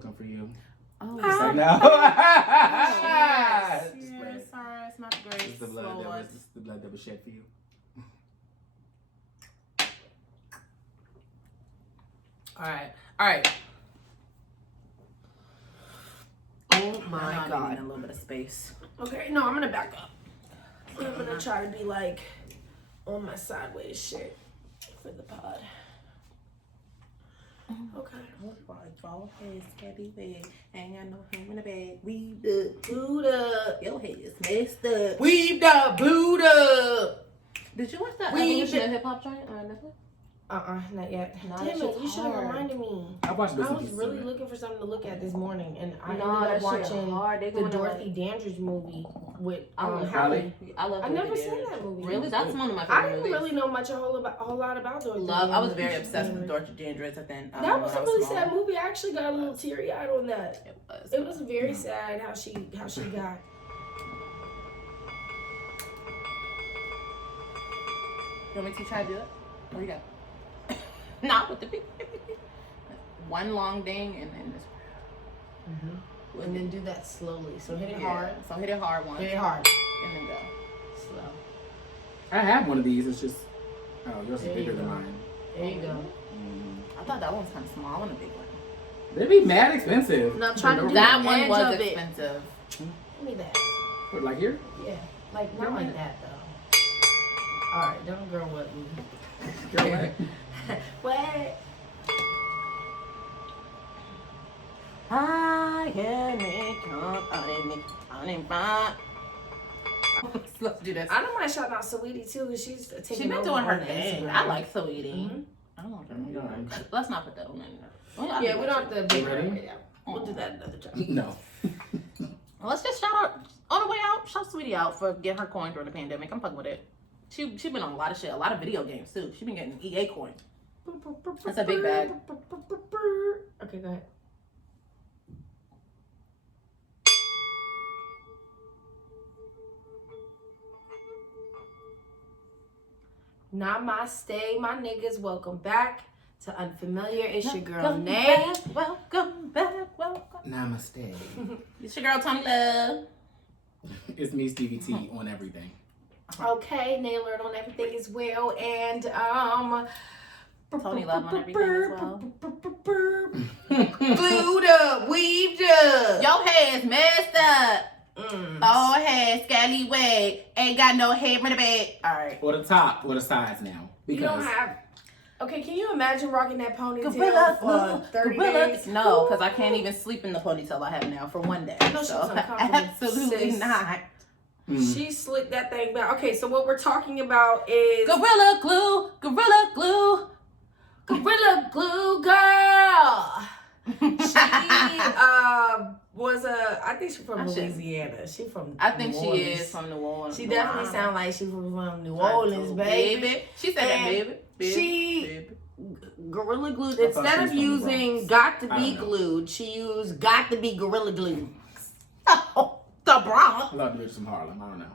come for you. Oh, Just like no. yes. Yes, sorry, it's not the grace. This is the blood that was shed for you. All right. Oh my God. I need a little bit of space. Okay, no, I'm gonna back up. I'm gonna try to be like on my sideways shit for the pod. Okay. Bald head, scabby wig, ain't got no hair in the bag. Weaved up, Blued up. your head is messed up. Weaved up, blued up. Did you watch that Weaved Evolution up. of Hip Hop joint on Netflix? Not yet. Nah, Damn that it, shit's you should have hard. reminded me. I watched this. I was really looking for something to look at this morning, and I Nah, ended that up shit watching hard. They the going to, Dorothy like- Dandridge movie with I love Halle. I love. I've never Dorothy seen Dandridge. that movie. Really, that's one of my I favorite didn't movies. really know much a whole lot about Dorothy. Love. I was Dandridge. very obsessed with Dorothy Dandridge. I think That was when a I really small. sad movie. I actually got a little teary eyed on that. It It was very sad how she got. You want me to try to do it? Where you go? Not with the big. One long ding and then this. And then do that slowly. So hit it Yeah. hard. So hit it hard once. Hit it hard. And then go. Slow. I have one of these. It's just, yours is There you bigger than go. mine. There you go. I thought that one was kind of small. I want a big one. They'd be mad expensive. Now try to do That the one edge was of it. expensive. Give me that. What, like here? Yeah. Like, not like that, though. Alright, don't girl what me. Girl, what? What? I can make Let's do this. I don't mind shouting out Saweetie, too, because she's taking She's been over doing her on thing. Instagram. I like Saweetie. Mhm. I don't know. Let's not put that one in there. Yeah, we don't have to be Ready? right now. We'll do that another time. No. Let's just shout out on the way out. Shout Sweetie out for getting her coin during the pandemic. I'm fucking with it. She been on a lot of shit, a lot of video games too. She been getting EA coin. That's a big bag. Okay, go ahead. Namaste, my niggas. Welcome back to Unfamiliar. It's your girl, Nay. Welcome back. Namaste. It's your girl, Tony Love. It's me, Stevie T, on everything. Okay, Nay alert on everything as well. And, Tony Love on everything as well. Glued up, weaved up. Your hair's messed up. Bald head, scallywag, ain't got no hair in the bag. All right. Or the top, or the sides now. You Because don't have. Okay, can you imagine rocking that ponytail Gorilla for 30 Gorilla. days? No, because I can't even sleep in the ponytail I have now for one day. No, so she's uncomfortable, absolutely sis. not. She slicked that thing back. Okay, so what we're talking about is Gorilla glue, gorilla glue. Gorilla Glue Girl. She was I think she's from I should- Louisiana. She from I think New she Orleans. is from New Orleans. She definitely sounds like she's from New Orleans, baby. She said that, And baby. she- baby. Gorilla Glue. I thought Instead she of was from the using Bronx. Got to I Be don't know. Glued, she used Got to Be Gorilla Glue. Oh, the Bronx. I love the bitch from Harlem. I don't know.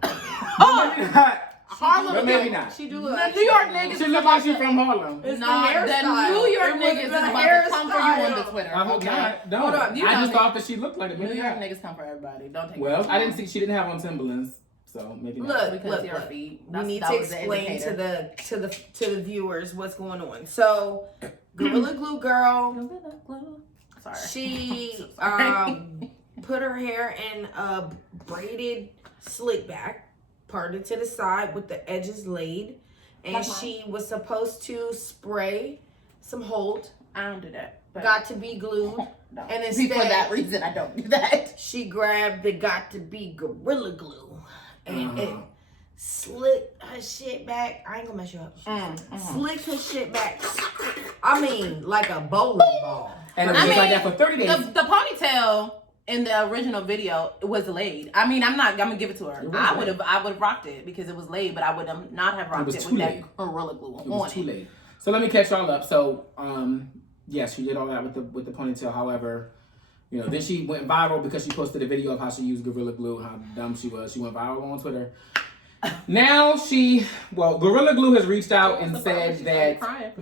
Oh, Maybe not. Harlem. But maybe not. She do The look New York niggas. She look like she's from Harlem. It's Nah, the the hairstyle. New York It was niggas is the about to come for you on the hairstyle. Twitter. I hope Okay. not. Don't. Hold up, you I know just me. thought that she looked like it. New Maybe York not. niggas come for everybody. Don't take Well, it. I didn't see. She didn't have on Timberlands, so maybe not. Look, because look, your look. feet. We That's- need that to was the explain indicator. to the viewers what's going on. So, Gorilla Glue Girl, Gorilla glue. Sorry. she Sorry. put her hair in a braided slick back, parted to the side with the edges laid, and Like mine. she was supposed to spray some Holt, I don't do that. But Got to Be Glued. no. and for instead- that reason, I don't do that. She grabbed the Got to Be Gorilla Glue and it Uh-huh. slicked her shit back. I ain't gonna mess you up. Mm-hmm. Slicked her shit back. I mean, like a bowling ball. And it was I just like mean, that for 30 days. The ponytail in the original video was laid. I mean, I'm gonna give it to her. It was I laid. would have rocked it because it was laid, but I would not have rocked was it too with laid. that Gorilla glue It on was it. too late. So let me catch y'all up. So, yes, she did all that with the ponytail. However, you know, then she went viral because she posted a video of how she used Gorilla Glue, how dumb she was. She went viral on Twitter. Now Gorilla Glue has reached out and said that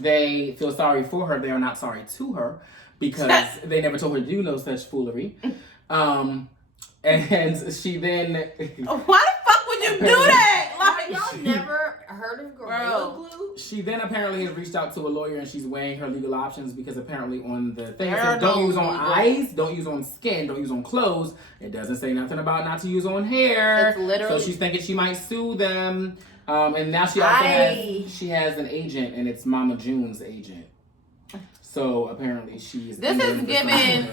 they feel sorry for her. They are not sorry to her because they never told her to do no such foolery. And she then Why the fuck would you do that? Like, Y'all never heard of Gorilla Glue? she then apparently has reached out to a lawyer and she's weighing her legal options because apparently on the thing it There says are don't no use on legal- eyes, don't use on skin, don't use on clothes. It doesn't say nothing about not to use on hair. It's literally- So she's thinking she might sue them. And now she also has an agent, and it's Mama June's agent. So apparently she's. This is giving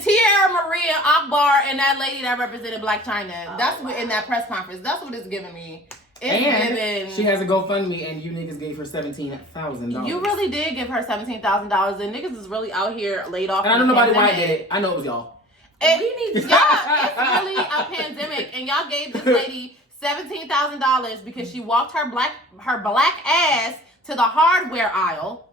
Tierra Maria Akbar and that lady that represented Black China. That's what in that press conference. That's what it's giving me. It's giving. She has a GoFundMe, and you niggas gave her $17,000. You really did give her $17,000, and niggas is really out here laid off. And I don't know nobody why I did it. I know it was y'all. And it's really a pandemic, and y'all gave this lady $17,000 because she walked her black ass to the hardware aisle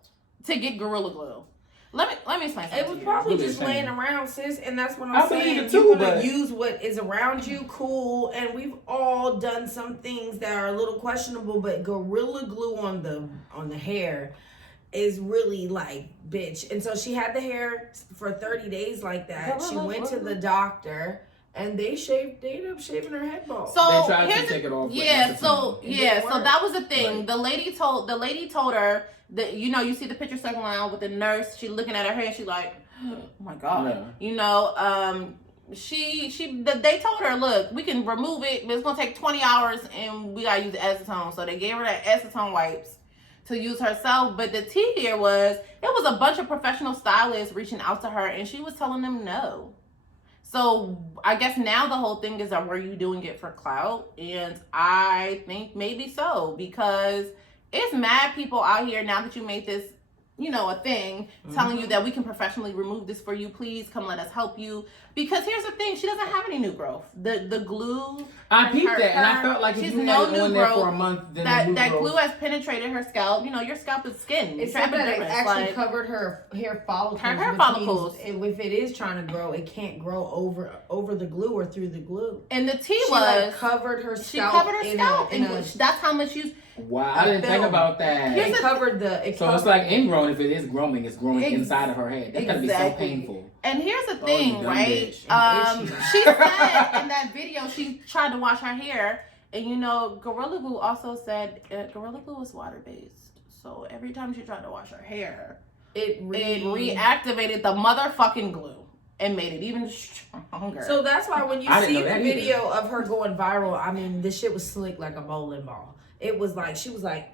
to get Gorilla Glue. Let me explain something. It was probably just laying around, sis, and that's what I'm I saying. believe it too, You're gonna but- use what is around you, cool. And we've all done some things that are a little questionable, but Gorilla Glue on the hair is really like, bitch. And so she had the hair for 30 days like that. She went to the doctor. And they ended up shaving her head bald. So They tried to here's take it off, but Yeah, not the so time. yeah, didn't so work. that was the thing. Right. The lady told her that, you know, you see the picture circling around with the nurse. She looking at her hair. She like, oh my god, Yeah. you know. They told her, look, we can remove it, but it's gonna take 20 hours, and we gotta use the acetone. So they gave her that acetone wipes to use herself. But the tea here was, it was a bunch of professional stylists reaching out to her, and she was telling them no. So I guess now the whole thing is, were you doing it for clout? And I think maybe so, because it's mad people out here now that you made this, you know, a thing, telling you that we can professionally remove this for you. Please come, let us help you. Because here's the thing, she doesn't have any new growth. The glue. I peeped that, and I felt like if she's you no had new it on there growth. for a month, then That the new growth. glue has penetrated her scalp. You know, your scalp is skin. It It's said that it epidermis, actually like- covered her hair follicles. Her hair which follicles. means if it is trying to grow, it can't grow over the glue or through the glue. And the tea She was, like covered her she scalp. covered her in scalp. in And that's how much you. Wow, I didn't think film. about that. Here's It covered the. So it's like ingrown. If it is growing, it's growing Ex- inside of her head. That's gotta be so exactly. painful. And here's the Oh, thing, you dumb right? bitch. She said in that video she tried to wash her hair, and you know, Gorilla Glue also said Gorilla Glue is water based. So every time she tried to wash her hair, it reactivated the motherfucking glue and made it even stronger. So that's why when you I didn't see know the that video of her going viral, I mean, this shit was slick like a bowling ball. It was like, she was like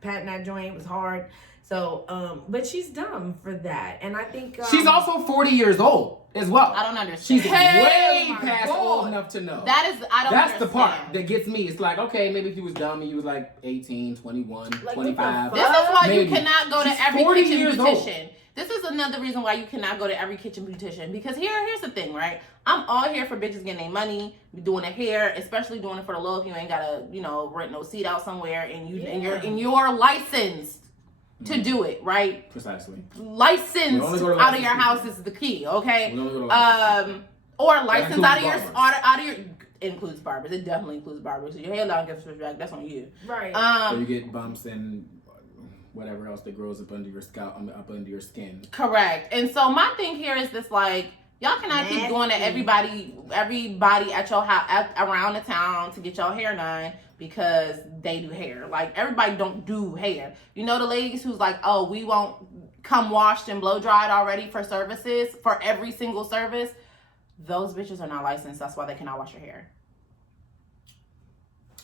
patting that joint. It was hard. So, but she's dumb for that. And I think. She's also 40 years old as well. I don't understand. She's Hey, way my past God. old enough to know. That is, I don't That's the understand. part that gets me. It's like, okay, maybe if you was dumb and you was like 18, 21, Like, 25. what the This is why Maybe. you cannot go She's to every 40 kitchen years old. beautician. This is another reason why you cannot go to every kitchen beautician. Because here's the thing, right? I'm all here for bitches getting their money, doing their hair, especially doing it for the low if you ain't gotta, you know, rent no seat out somewhere and you're licensed to do it, right? Precisely. Licensed We only go to out of your licensed house people. is the key, okay? We only go to Or licensed includes out of your barbers. out of your includes barbers. It definitely includes barbers. So your hairline gets disrespect. That's on you. Right. So you get bumps and whatever else that grows up under your scalp, up under your skin. Correct. And so my thing here is this, like, y'all cannot keep going to everybody at your house around the town to get your hair done because they do hair. Like, everybody don't do hair. You know the ladies who's like, oh, we won't come washed and blow dried already for services, for every single service. Those bitches are not licensed. That's why they cannot wash your hair.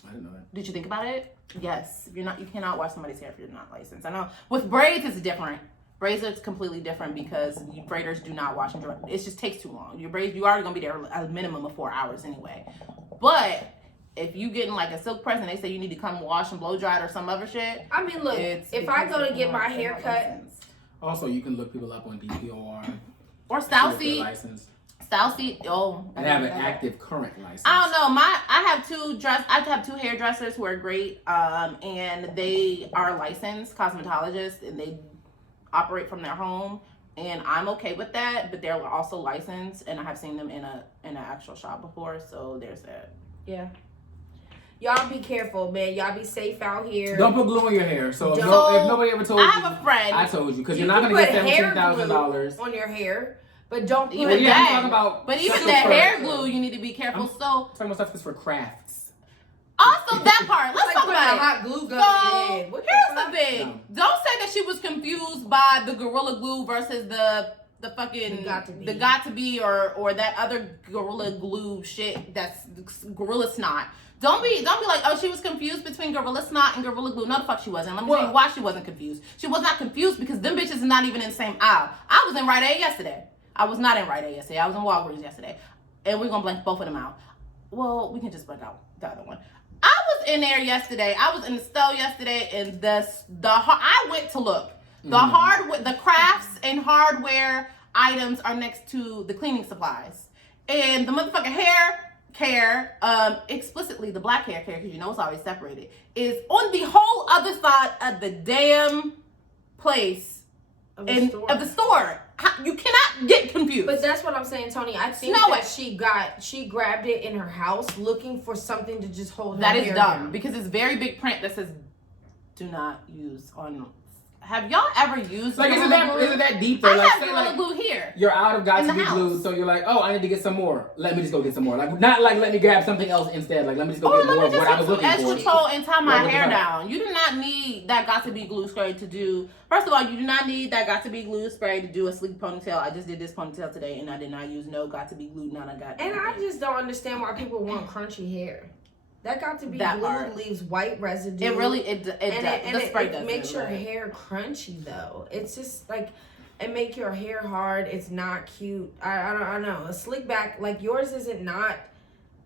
I didn't know that. Did you think about it? Yes. You cannot wash somebody's hair if you're not licensed. I know with braids it's different. Braids are completely different because braiders do not wash and dry. It just takes too long. Your braids, you already gonna be there a minimum of 4 hours anyway. But if you getting like a silk press and they say you need to come wash and blow dry it or some other shit, I mean, look, if I go to get my hair cut, Also, you can look people up on DPOR. or see style if they're seat, licensed. and And have an active current license. I don't know. I have two hairdressers who are great, and they are licensed cosmetologists, and they operate from their home, and I'm okay with that. But they're also licensed, and I have seen them in an actual shop before. So there's that. yeah. Y'all be careful, man. Y'all be safe out here. Don't put glue in your hair. So if, Don't. if nobody ever told I you, have a friend. I told you because You you're not can gonna get put hair $17,000 on your hair, but don't put Even Well, yeah, that. I'm talking about But even special that for- hair glue, you need to be careful. I'm So talking about stuff that's for crafts. also that part. Let's like talk putting about a it. hot glue gun So in your head. What here's fuck? the thing. No. Don't say that she was confused by the Gorilla Glue versus the fucking The Got to Be or that other Gorilla Glue shit that's Gorilla Snot. Don't be like, oh, she was confused between Gorilla Snot and Gorilla Glue. No, the fuck she wasn't. Let me tell you why she wasn't confused. She was not confused because them bitches are not even in the same aisle. I was in Rite Aid yesterday. I was not in Rite Aid yesterday. I was in Walgreens yesterday. And we're gonna blank both of them out. Well, we can just blank out the other one. I was in there yesterday. I was in the store yesterday, and I went to look. The crafts and hardware items are next to the cleaning supplies, and the motherfucking hair care, explicitly the black hair care, because you know it's always separated, is on the whole other side of the damn place Of the store. store. You cannot get confused. But that's what I'm saying, Tony. I think No way. that she grabbed it in her house looking for something to just hold her That is hair dumb down. because it's very big print that says "Do not use on." Have y'all ever used Like, isn't Gorilla Glue? that deep though? I Like, have say, Gorilla like, Glue here. you're out of got in to the be house. glued, so you're like, oh, I need to get some more. Let me just go get some more. Like, not like let me grab something else instead. Like, let me just go Or get more of what I was looking edge for. control and tie my Like, what the hair fuck? down. You do not need that Got to Be glue spray to do. First of all, you do not need that Got to Be glue spray to do a sleek ponytail. I just did this ponytail today, and I did not use no Got to Be glue. None of got. And I just don't understand why people want crunchy hair. That Got to Be That glue part. leaves white residue. It really the spray it does makes your really. hair crunchy though. It's just like it make your hair hard. It's not cute. I don't know. A slick back like yours isn't not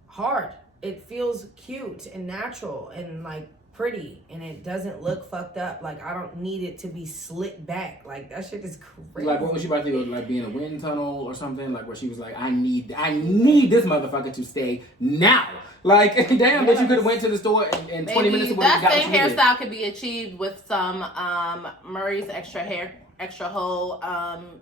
hard. It feels cute and natural and like pretty, and it doesn't look fucked up. Like I don't need it to be slick back. Like that shit is crazy. Like, what was she about to do? Like, be in a wind tunnel or something? Like, where she was like, I need this motherfucker to stay now. Like, damn, but you could have went to the store in 20 minutes Maybe and would have that got same what you needed. hairstyle could be achieved with some Murray's extra whole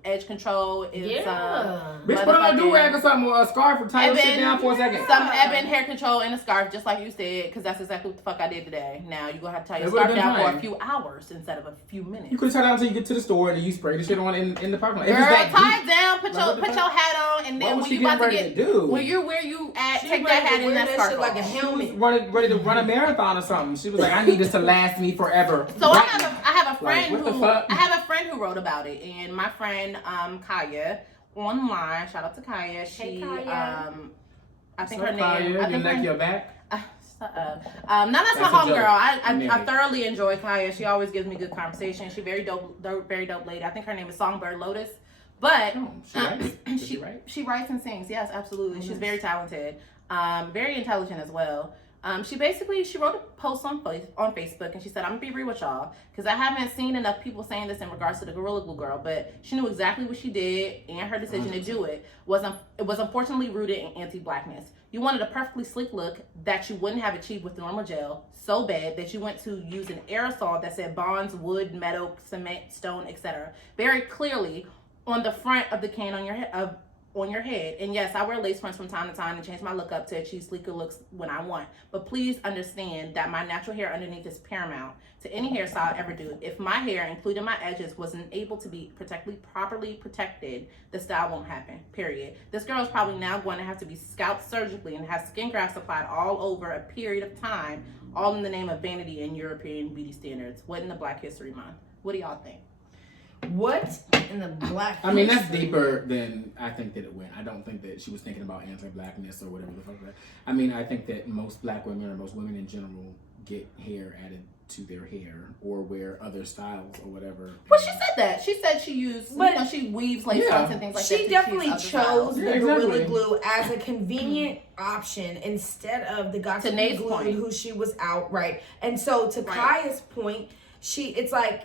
edge control is Yeah. Bitch, put on a motherfucking do-rag or something, or a scarf, or tie your shit down for a second. some ebon hair control and a scarf, just like you said, because that's exactly what the fuck I did today. Now you're gonna have to tie your It would've scarf been down for fine. a few hours instead of a few minutes. You could tie it down until you get to the store and you spray the shit on in the parking lot. If Girl, it's that tie deep. it down, put Like, what the your fuck? hat on, and What then was when she you about to getting get ready to do? when you're where you at, She take ready that to hat and wear that that scarf shit like a off. helmet. She was ready to run a marathon or something. She was like, I need this to last me forever. So Right I now. have a friend Like, what the who fuck? I have a friend who wrote about it, and my friend Kaya online. Shout out to Kaya. She Hey, Kaya. I think So, her name. Kaya, I your think neck, her, your back. Shut up. No, that's my That's a homegirl. joke. I Maybe. thoroughly enjoy Kaya. She always gives me good conversation. She's very dope, very dope lady. I think her name is Songbird Lotus. But Oh, she writes? Does she write? she writes and sings. Yes, absolutely. Oh, She's nice. very talented. Very intelligent as well. She wrote a post on Facebook, and she said, I'm gonna be real with y'all because I haven't seen enough people saying this in regards to the Gorilla Glue girl, but she knew exactly what she did, and her decision to do it was unfortunately rooted in anti-blackness. You wanted a perfectly sleek look that you wouldn't have achieved with normal gel so bad that you went to use an aerosol that said bonds, wood, metal, cement, stone, etc. very clearly on the front of the can on your head. And yes, I wear lace fronts from time to time and change my look up to achieve sleeker looks when I want. But please understand that my natural hair underneath is paramount to any hairstyle I ever do. If my hair, including my edges, wasn't able to be properly protected, the style won't happen, period. This girl is probably now going to have to be scalped surgically and have skin grafts applied all over a period of time, all in the name of vanity and European beauty standards. What in the Black History Month? What do y'all think? What in the black? I mean, that's history? deeper than I think that it went. I don't think that she was thinking about anti-blackness or whatever the fuck. I mean, I think that most black women or most women in general get hair added to their hair or wear other styles or whatever. Well, she said that. She said she used, But- she weaves lace Yeah. fronts and things like that. She to definitely choose other chose styles. the Yeah, exactly. Gorilla Glue as a convenient option instead of the Got To to Be Nate's Glue, point. who she was outright. And so to Right. Kaya's point, it's like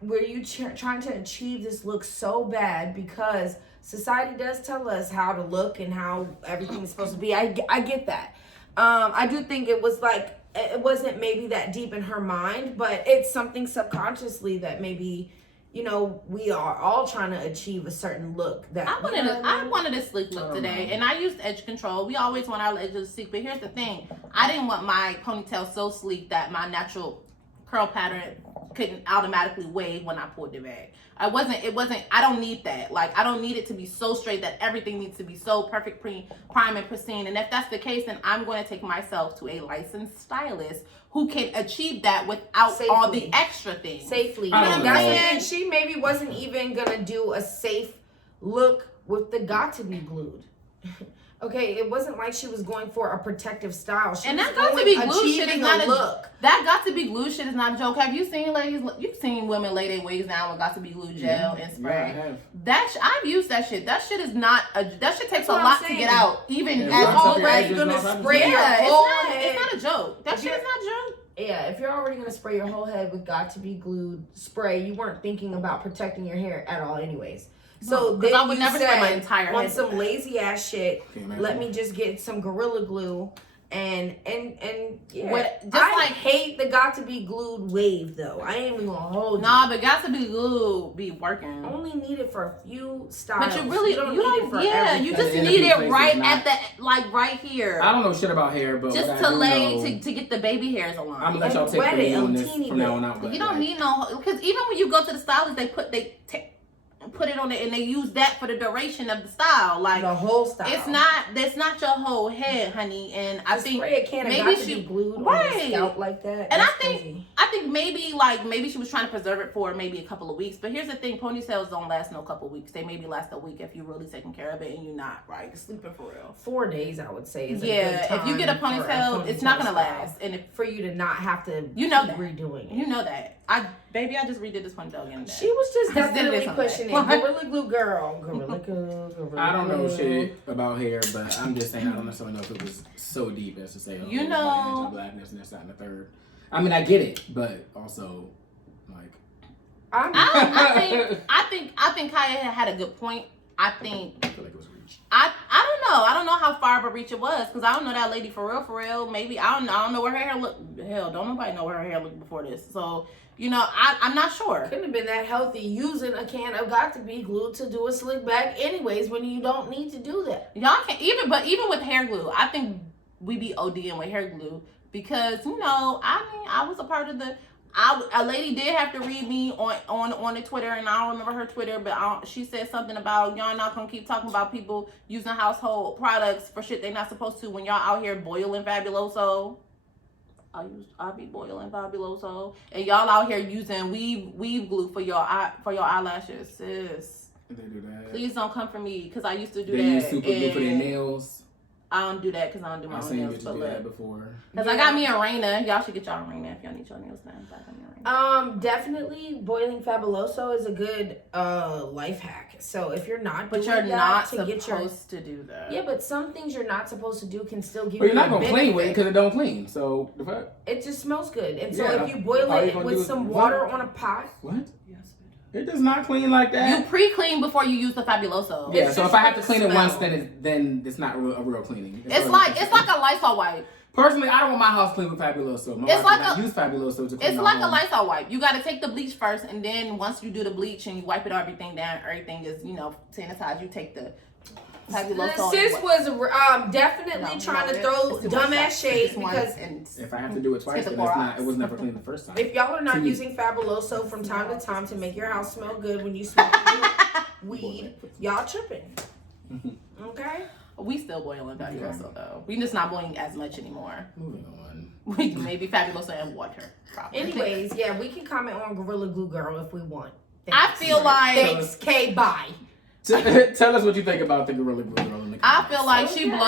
where you trying to achieve this look so bad because society does tell us how to look and how everything is supposed to be. I get that. I do think it was like it wasn't maybe that deep in her mind, but it's something subconsciously that maybe you know, we are all trying to achieve a certain look. That I wanted a sleek look today, know. and I used edge control. We always want our edges sleek, but here's the thing: I didn't want my ponytail so sleek that my natural curl pattern couldn't automatically wave when I pulled it back. I don't need that. Like, I don't need it to be so straight that everything needs to be so perfect, prime and pristine. And if that's the case, then I'm going to take myself to a licensed stylist who can achieve that without Safely. all the extra things. Safely. I don't That's know. the thing. She maybe wasn't even gonna do a safe look with the got to be glued. Okay, it wasn't like she was going for a protective style. She And was that got to going- be glue shit is achieving not a a look. That got to be glue shit is not a joke. Have you seen ladies? You've seen women lay their wigs down with got to be glue gel and Yeah, I spray. have. I've used that shit. That shit is not a. That shit takes That's a what I'm lot to saying. get out. Even Yeah, as lots of already. edges, gonna lots of spray edges. your Yeah, whole it's head. not a joke. That If shit is you're- not a joke. Yeah, if you're already gonna spray your whole head with got to be glued spray, you weren't thinking about protecting your hair at all, anyways. So Because then I would you never spray my said, entire on head some with that. lazy ass shit, Can you imagine? let me just get some Gorilla Glue and yeah. What- just I like- hate the got to be glued wave though. I ain't even gonna hold you. Nah, but got to be glue be working. Only need it for a few styles. But you really, you need it for yeah, everything. you just And in a need few it places right not. at the, like right here. I don't know shit about hair, but Just what to I do lay, know, to get the baby hairs I'm along. gonna let And y'all take wet the it lead on a this teeny from now bit. on out. But You don't like, need no, because even when you go to the stylist, put it on it and they use that for the duration of the style. Like, the whole style. that's not your whole head, honey. And I To think spray a can of maybe got to she- be glued on right. your scalp like that. And that's I think- crazy. I think maybe she was trying to preserve it for maybe a couple of weeks. But here's the thing: ponytails don't last no couple of weeks. They maybe last a week if you're really taking care of it and you're not right sleeping for real. 4 days, I would say, is a good Yeah, time if you get a for ponytail, it's not gonna style. last. And if For you to not have to You know keep that. redoing it. you know that, I just redid this ponytail again today. She was just I just did it definitely someday. pushing it. Gorilla Glue girl. Gorilla Glue. Gorilla I don't know Glue. shit about hair, but I'm just saying I don't necessarily know if it was so deep as to say, oh, You it's know- like anti-blackness and this, that, and the third. I mean, I get it, but also, like, I think Kaya had a good point. I think I feel like it was reached. I don't know. I don't know how far of a reach it was because I don't know that lady for real. Maybe I don't know where her hair looked. Hell, don't nobody know where her hair looked before this. So I'm not sure. Couldn't have been that healthy using a can of got to be glued to do a slick back anyways when you don't need to do that. Y'all can't even with hair glue. I think we be ODing with hair glue because I was a part of the. A lady did have to read me on the Twitter, and I don't remember her Twitter, but she said something about y'all not gonna keep talking about people using household products for shit they not supposed to when y'all out here boiling Fabuloso. I'll be boiling Fabuloso, and y'all out here using weave glue for your eyelashes, sis. They do that. Please don't come for me because I used to do They that. use super glue for their and nails. I don't do that because I don't do my I've own seen nails. bitches But do that look, before. because I got me a Raina. Y'all should get y'all a Raina if y'all need your nails done. So I got me a Raina. Definitely boiling Fabuloso is a good life hack. So if you're not But doing you're that not to get your supposed to do that. yeah, but some things you're not supposed to do can still give But you're you not a gonna clean with it benefit. because it don't clean. So the fuck? It just smells good. And so Yeah. if you boil All you it gonna do with is- some what? water on a pot, What? It does not clean like that. You pre-clean before you use the Fabuloso. Yeah, It's so just if I have for to the clean it once, smell. then it's not a real cleaning. It's like a Lysol wipe. Personally, I don't want my house cleaned with Fabuloso. My It's wife like does not a- use Fabuloso to clean It's my like home. a Lysol wipe. You got to take the bleach first, and then once you do the bleach and you wipe it everything down, everything is sanitized. You take the Fabuloso. the sis and- was definitely No, trying to no, throw it's a one dumbass shot. shade It's one because and- If I have to do it twice, Take the then it's Clorox. not. It was never clean the first time. if y'all are not To me. using Fabuloso from time to time to make your house smell good when you smoke weed, y'all tripping. Okay? We still boiling Fabuloso though. We just not boiling as much anymore. Moving on. We maybe Fabuloso and water. Probably. Anyways, yeah, we can comment on Gorilla Glue Girl if we want. I Thanks. feel like Thanks, K, bye. Tell us what you think about the Gorilla Glue Girl in the I comments. feel like she blew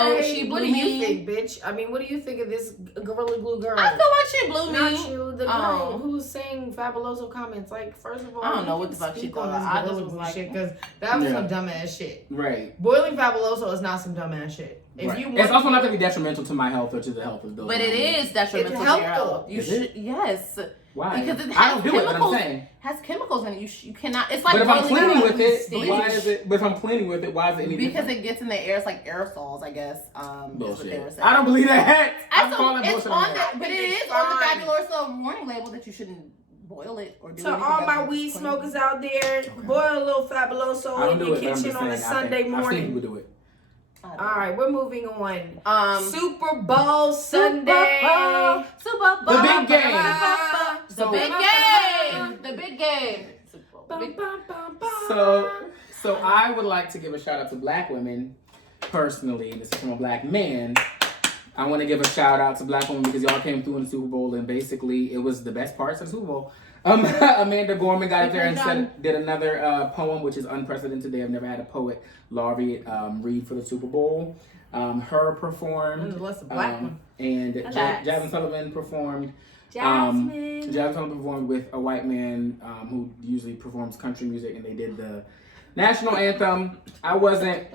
What do me. you think, bitch? I mean, what do you think of this Gorilla Glue Girl? I feel like she blew me. Not you, the girl Um, who was saying Fabuloso comments. Like, first of all, I don't know you what can the fuck she speak on thought. this I just Gorilla was Glue like, shit because that was Yeah. some dumbass shit. Right. Boiling Fabuloso is not some dumbass shit. If Right. you It's want also not to be detrimental to my health or to the health of those. But it around me. is detrimental It's to your helpful. health. You Is should, it? yes, Why? because it I has don't do it, but I'm chemicals. saying. Has chemicals in it. You cannot. It's like But if I'm boiling cleaning water with it, bleach. why is it? But if I'm cleaning with it, why is it any Because different? it gets in the air. It's like aerosols, I guess. Is what they were Bullshit. saying. I don't believe that. I'm So calling it's bullshit on on that. the, but it I think is it's on the fine. Fabuloso warning label that you shouldn't boil it or do To anything all my else. weed smokers out there, boil a little Fabuloso I don't in do your it, but I'm kitchen just on a saying, Sunday I've seen morning. people do it. All right, we're moving on. Super Bowl Sunday. Super Bowl. The big game. The big game. The big game. So I would like to give a shout out to black women personally. This is from a black man. I want to give a shout out to black women because y'all came through in the Super Bowl and basically it was the best parts of the Super Bowl. Amanda Gorman got up there and did another poem, which is unprecedented. They have never had a poet laureate read for the Super Bowl. Her performed, and Jasmine Sullivan performed. Jasmine Sullivan performed with a white man who usually performs country music, and they did the national anthem. I wasn't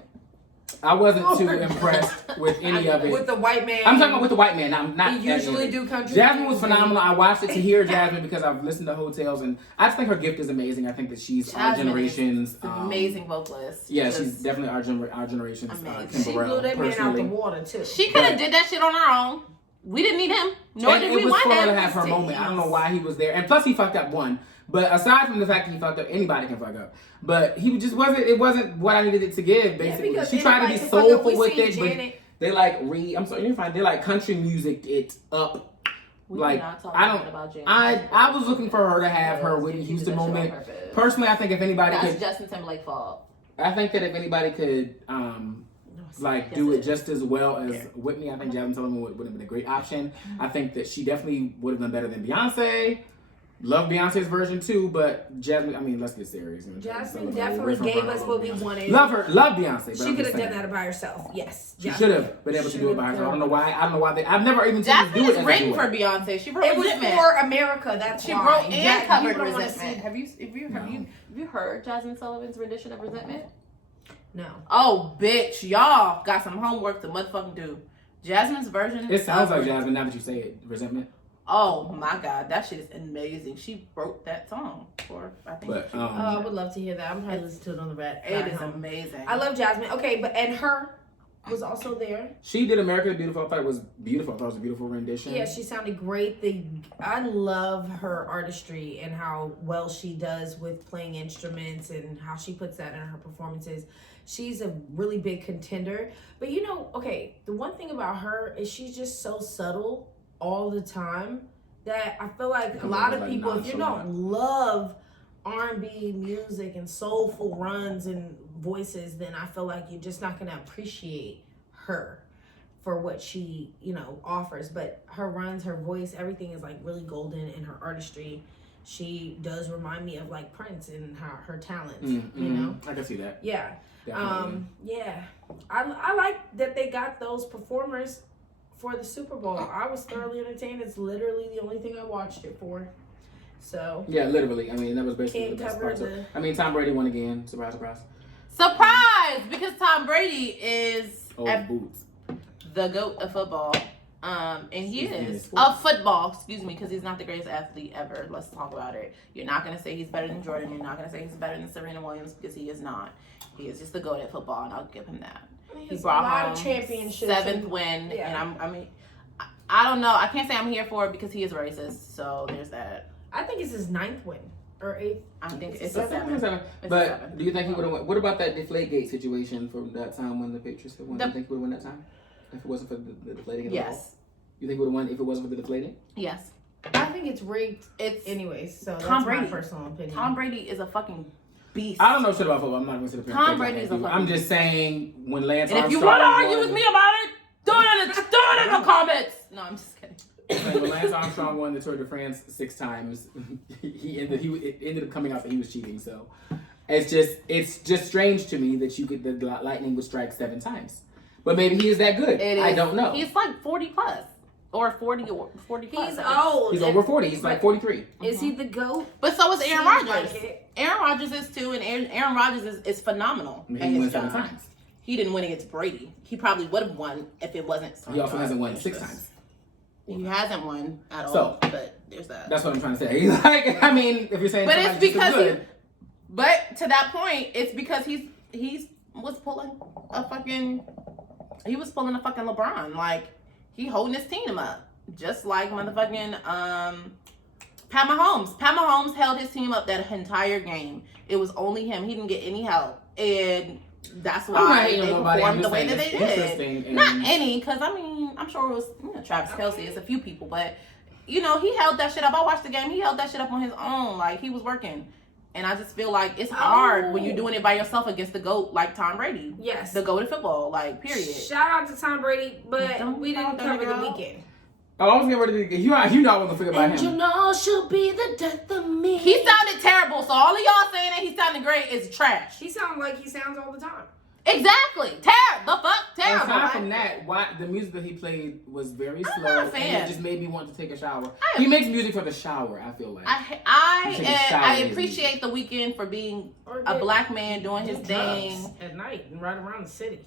too impressed with any of it. With the white man. I'm talking about with the white man. I'm not. He usually do country. Jasmine was phenomenal. I watched it to hear Jasmine because I've listened to Hotels, and I just think her gift is amazing. I think that she's our generation's amazing vocalist. Yeah, she's definitely our generation's Kim She Burrell, blew that man out the water too. She could have did that shit on her own. We didn't need him. Nor did we want him. It was for her to have her moment. I don't know why he was there, and plus he fucked up one. But aside from the fact that he fucked up, anybody can fuck up. But he just wasn't. It wasn't what I needed it to give. Basically, she tried to be soulful with it, but they like I'm sorry, you're fine. They like country music it up. Like I was looking for her to have her Whitney Houston moment. Personally, I think if anybody could, Justin Timberlake fault. I think that if anybody could do it just as well as Whitney, I think Jasmine Sullivan would have been a great option. I think that she definitely would have done better than Beyonce. Love Beyonce's version too, but Jasmine, I mean, let's get serious. Jasmine definitely gave us what we wanted. Love Beyonce. But she could have done that by herself. Yes, she should have been able to do it by herself. I don't know why. I've never even seen her do it. Jasmine is written for Beyonce. She wrote it was for America. That's she wrote and covered Resentment. Have you heard Jasmine Sullivan's rendition of Resentment? No. Oh, bitch, y'all got some homework to motherfucking do. Jasmine's version. It sounds like Jasmine now that you say it. Resentment. Oh my God, that shit is amazing. She wrote that song for, I think. But, I would love to hear that. I'm probably listening to it on the red. It is amazing. I love Jasmine. Okay, and her was also there. She did America the Beautiful. I thought it was beautiful. I thought it was a beautiful rendition. Yeah, she sounded great. I love her artistry and how well she does with playing instruments and how she puts that in her performances. She's a really big contender. But the one thing about her is she's just so subtle all the time that I feel like a lot of people, if you don't love R&B music and soulful runs and voices, then I feel like you're just not going to appreciate her for what she offers. But her runs, her voice, everything is like really golden in her artistry. She does remind me of like Prince and her talents. I can see that. Yeah. Definitely. I like that they got those performers for the Super Bowl. I was thoroughly entertained. It's literally the only thing I watched it for. So yeah, literally. I mean, that was basically the best part. I mean, Tom Brady won again. Surprise, surprise. Surprise! Because Tom Brady is boots. The GOAT of football. And he is of football, excuse me, because he's not the greatest athlete ever. Let's talk about it. You're not gonna say he's better than Jordan. You're not gonna say he's better than Serena Williams because he is not. He is just the GOAT at football, and I'll give him that. He brought home championships, 7th win, and I don't know. I can't say I'm here for it because he is racist. So there's that. I think it's his 9th win or 8th. I think it's a 7th. But do you think he would have won? What about that Deflategate situation from that time when the Patriots had won? Do you think he would have won that time if it wasn't for the deflating? Of the ball? You think he would have won if it wasn't for the deflating? Yes. I think it's rigged. It's anyways. So Tom Brady. My personal opinion. Tom Brady is a fucking beast. I don't know shit about football. I'm not going to sit up Tom Brady is a fucking I'm just saying when Lance Armstrong. And if you want to argue with me about it, do it in the comments. No, I'm just kidding. When Lance Armstrong won the Tour de France 6 times, it ended up coming out that he was cheating. So it's just strange to me that the lightning would strike 7 times. But maybe he is that good. I don't know. He's like 40 plus. Or 40 plus. He's old. He's over 40. He's like 43. Is he the GOAT? But so is Aaron Rodgers. Aaron Rodgers is too, and Aaron Rodgers is phenomenal. He won 7 times. He didn't win against Brady. He probably would have won if it wasn't. He also hasn't won 6 times. He hasn't won at all. So, but there's that. That's what I'm trying to say. Like, I mean, if you're saying, but it's because good, but to that point, it's because he was pulling a fucking LeBron. Like he holding his team up, just like motherfucking Pat Mahomes. Pat Mahomes held his team up that entire game. It was only him. He didn't get any help, and that's why they performed the way that they did. Not any, because I mean, I'm sure it was Travis Kelce. It's a few people, but he held that shit up. I watched the game. He held that shit up on his own. Like, he was working. And I just feel like it's hard when you're doing it by yourself against the GOAT like Tom Brady. Yes. The GOAT of football, like, period. Shout out to Tom Brady, but we didn't cover the weekend. Oh, I was getting ready to. You know I wasn't forget about him. You know she'll be the death of me. He sounded terrible, so all of y'all saying that he sounded great is trash. He sounds like he sounds all the time. Exactly. Terrible. Aside from that, the music that he played was very slow. not a fan. And it just made me want to take a shower. He makes music for the shower, I feel like. I appreciate The Weeknd for being a black man doing his thing. At night and right around the city.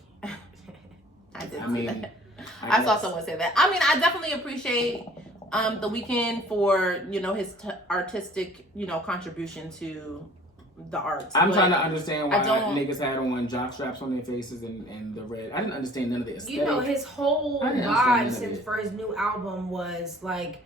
I saw someone say that. I mean, I definitely appreciate The Weeknd for, his artistic, contribution to the arts. I'm trying to understand why niggas had on jock straps on their faces and the red. I didn't understand none of the aesthetic. His whole vibe for his new album was like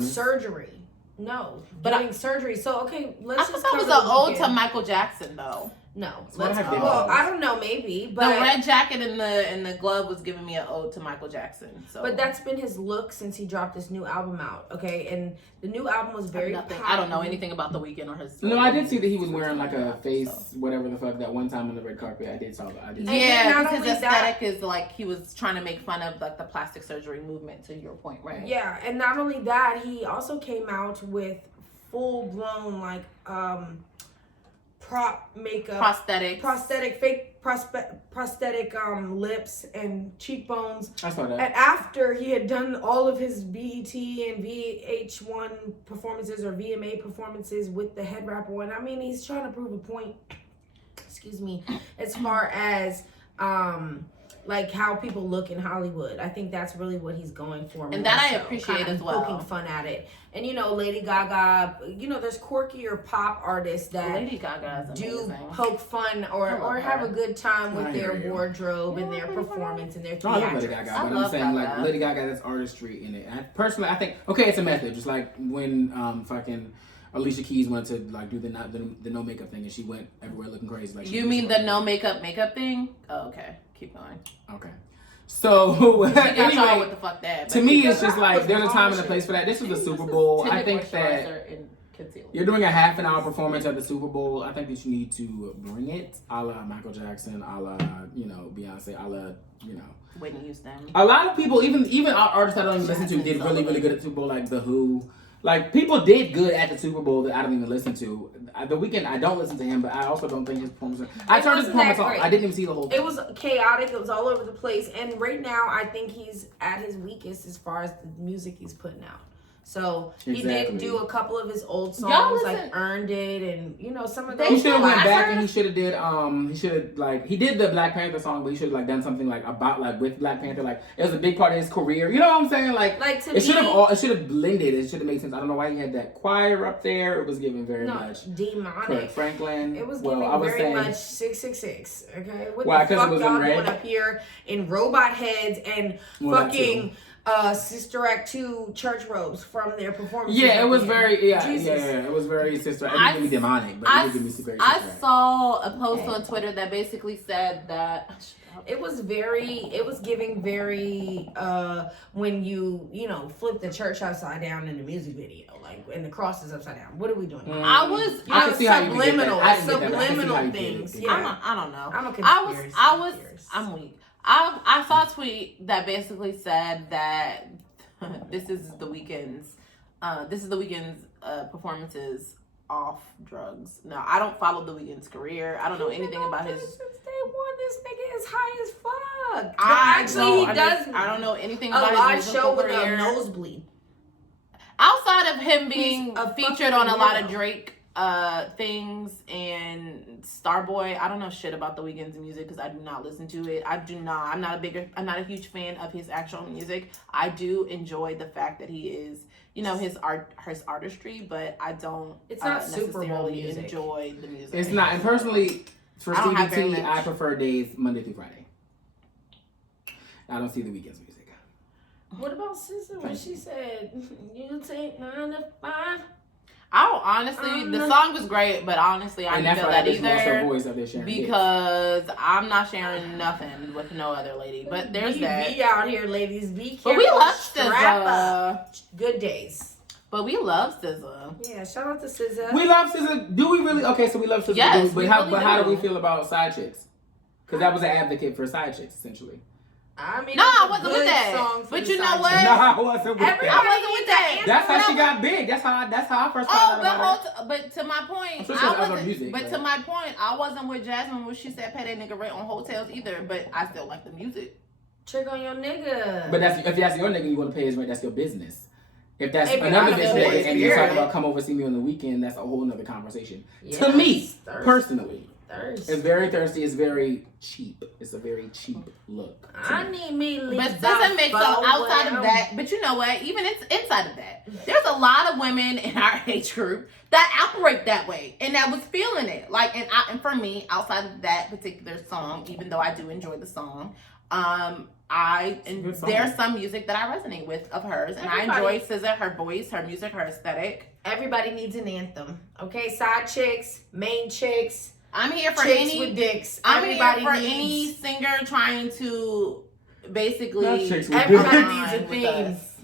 surgery. No, getting surgery. So okay, let's just. I thought it was an ode to Michael Jackson, though. No, I don't know, maybe, but the red jacket and the glove was giving me an ode to Michael Jackson. So, but that's been his look since he dropped his new album out. Okay, and the new album was very. I don't know anything about The Weeknd or his. No, I did see that he was wearing like a face, whatever the fuck, that one time on the red carpet. I did saw that. Yeah, because his aesthetic is like he was trying to make fun of like the plastic surgery movement. To your point, right? Yeah, and not only that, he also came out with full blown like prop makeup, prosthetic lips and cheekbones. I saw that. And after he had done all of his BET and VH1 performances or VMA performances with the head wrap on, I mean, he's trying to prove a point. Excuse me, as far as like how people look in Hollywood. I think that's really what he's going for. And that I appreciate as well. Poking fun at it. And Lady Gaga, there's quirkier pop artists that Lady Gaga do poke fun or have a good time with their wardrobe and their performance and their theatrics. I love Lady Gaga, but I'm saying like Lady Gaga, there's artistry in it. And I think it's a method. Just like when fucking Alicia Keys went to like do the no makeup thing and she went everywhere looking crazy. Like you mean the no makeup thing? Oh, okay. Keep going. Okay. So anyway, what the fuck that? To me, it's just like there's a time and a place for that. This was the Super Bowl. I think that you're doing a half an hour performance at the Super Bowl. I think that you need to bring it, a la Michael Jackson, a la Beyonce, a la Whitney Houston. A lot of people, even artists I don't even listen to, did really really good at the Super Bowl, like The Who. Like, people did good at the Super Bowl that I don't even listen to. The Weeknd, I don't listen to him, but I also don't think his performance... I turned his performance off. I didn't even see the whole thing. It was chaotic. It was all over the place. And right now, I think he's at his weakest as far as the music he's putting out. So, he did do a couple of his old songs, like Earned It, and, some of those... He should have went back and he should have did, he did the Black Panther song, but he should have, done something, with Black Panther. Like, it was a big part of his career. You know what I'm saying? It should have blended. It should have made sense. I don't know why he had that choir up there. It was giving very much... demonic. Kirk Franklin. It was giving very much 666, okay? What why, the fuck it was y'all doing up here in robot heads and fucking... Sister Act 2 church robes from their performance. Yeah, it was very, it was very Sister Act. It didn't give me demonic, but it did give me super. I saw a post on Twitter that basically said that it was giving very, when you flip the church upside down in the music video, like, and the cross is upside down. What are we doing? I was subliminal things. Yeah. I don't know. I'm a conspiracy theorist. I'm weak. I saw a tweet that basically said that this is the Weeknd's performances off drugs. Now, I don't follow the Weeknd's career. I don't know anything about his. Since day one, this nigga is high as fuck. I don't know anything about his musical career. A live show with a nosebleed. Outside of him being featured on a lot of Drake things and Starboy, I don't know shit about the Weeknd's music because I do not listen to it. I'm not a huge fan of his actual music. I do enjoy the fact that he is, his artistry, but I don't necessarily enjoy the music. It's not, and personally, for CBT, I prefer days Monday through Friday. I don't see the Weeknd's music. What about SZA when she said, "You take 9 to 5"? I honestly, the song was great, but honestly, I didn't feel that her either voice of their sharing because I'm not sharing nothing with no other lady. But there's that. Be out here, ladies. Be careful. But we love Strap up. SZA. Good days. But we love SZA. Yeah, shout out to SZA. We love SZA. Do we really? Okay, so we love SZA. Yes, but we how? really But how do. do we feel about side chicks? Because that was an advocate for side chicks, essentially. I mean, No, it's I a wasn't good with that. song for But the you know side what? chick. No, I wasn't with Everybody that. I wasn't with that. That's how she But got big. That's how I first Oh, found out but about her. but to my I'm point, sure she has I other wasn't. music, but but- to my point, I wasn't with Jasmine when she said pay that nigga rent on hotels either. But I still like the music. Trick on your nigga. But if that's your nigga, you want to pay his rent. That's your business. If that's If you're another not bitch a nigga boy, and you talk spirit. about come over see me on the weekend, that's a whole nother conversation. Yes, To me, thirst. personally, Thirst. it's very thirsty. It's very cheap. It's a very cheap look. to I me. need me leave. But doesn't make so outside of that. But you know what? Even it's inside of that. There's a lot of women in our age group that operate that way and that was feeling it. Like and for me, outside of that particular song, even though I do enjoy the song, It's a good there's song. some music that I resonate with of hers, and I Everybody- enjoy SZA, her voice, her music, her aesthetic. Everybody needs an anthem. Okay, side chicks, main chicks, I'm here for chicks any. with dicks. I'm Everybody here for needs. any singer trying to basically. Not chicks with Everybody dicks. needs a align with theme. us.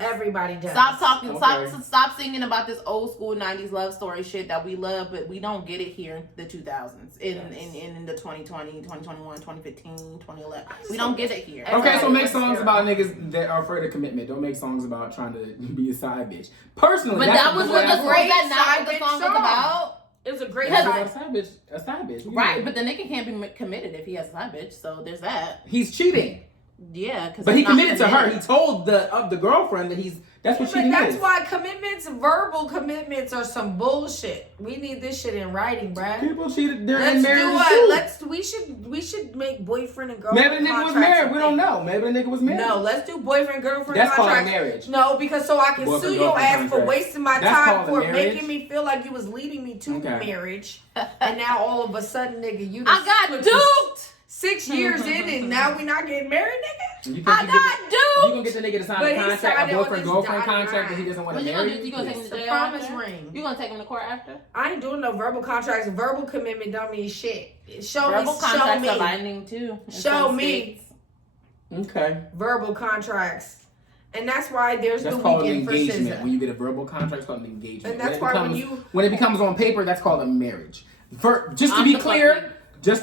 Everybody does. Stop talking. Okay. Stop singing about this old school '90s love story shit that we love, but we don't get it here in the 2000s, in the 2020, 2021, 2015, 2011. We don't get it here. Okay, so make wants songs their- about niggas that are afraid of commitment. Don't make songs about trying to be a side bitch. Personally, But that's that was the what way the I was feel. great that not what the side song bitch was about? It was a great Because side. a side bitch, a side bitch. Right, but the nigga can't be committed if he has a side bitch. So there's that. He's cheating. Yeah, because But he committed to her. He told the girlfriend that that's what But cheating that's is. why commitments, verbal commitments, are some bullshit. We need this shit in writing, bruh. People cheated. They're Let's in do marriage what? We should make boyfriend and Maybe girlfriend. the nigga was contracts married. a We don't thing. know. Maybe the nigga was married. No, let's do boyfriend girlfriend That's called a contracts. marriage. No, because so I can Boyfriend, sue your girlfriend ass for contract. wasting my That's time called a for marriage? making me feel like you was leading me to Okay. marriage, and now all of a sudden, nigga, you I got put duped. 6 years in, and now we not getting married, nigga. You think I you got You gonna duped. get the nigga to sign But a he contract, signed a it on boyfriend his girlfriend dotted contract that he line. doesn't want What to you gonna marry? do? You gonna take him It's to a jail promise after? ring. You gonna take him to court after? I ain't doing no verbal contracts. Verbal commitment don't mean shit. Show Verbal me. contracts Show are me. binding too. in Show some me. states. Okay. Verbal contracts. And that's why there's That's the called an weekend for engagement. When SZA. you get a verbal contract, it's called an engagement. And that's why when when it becomes on paper, that's called a marriage. Just to I'm be the clear, fucking- There's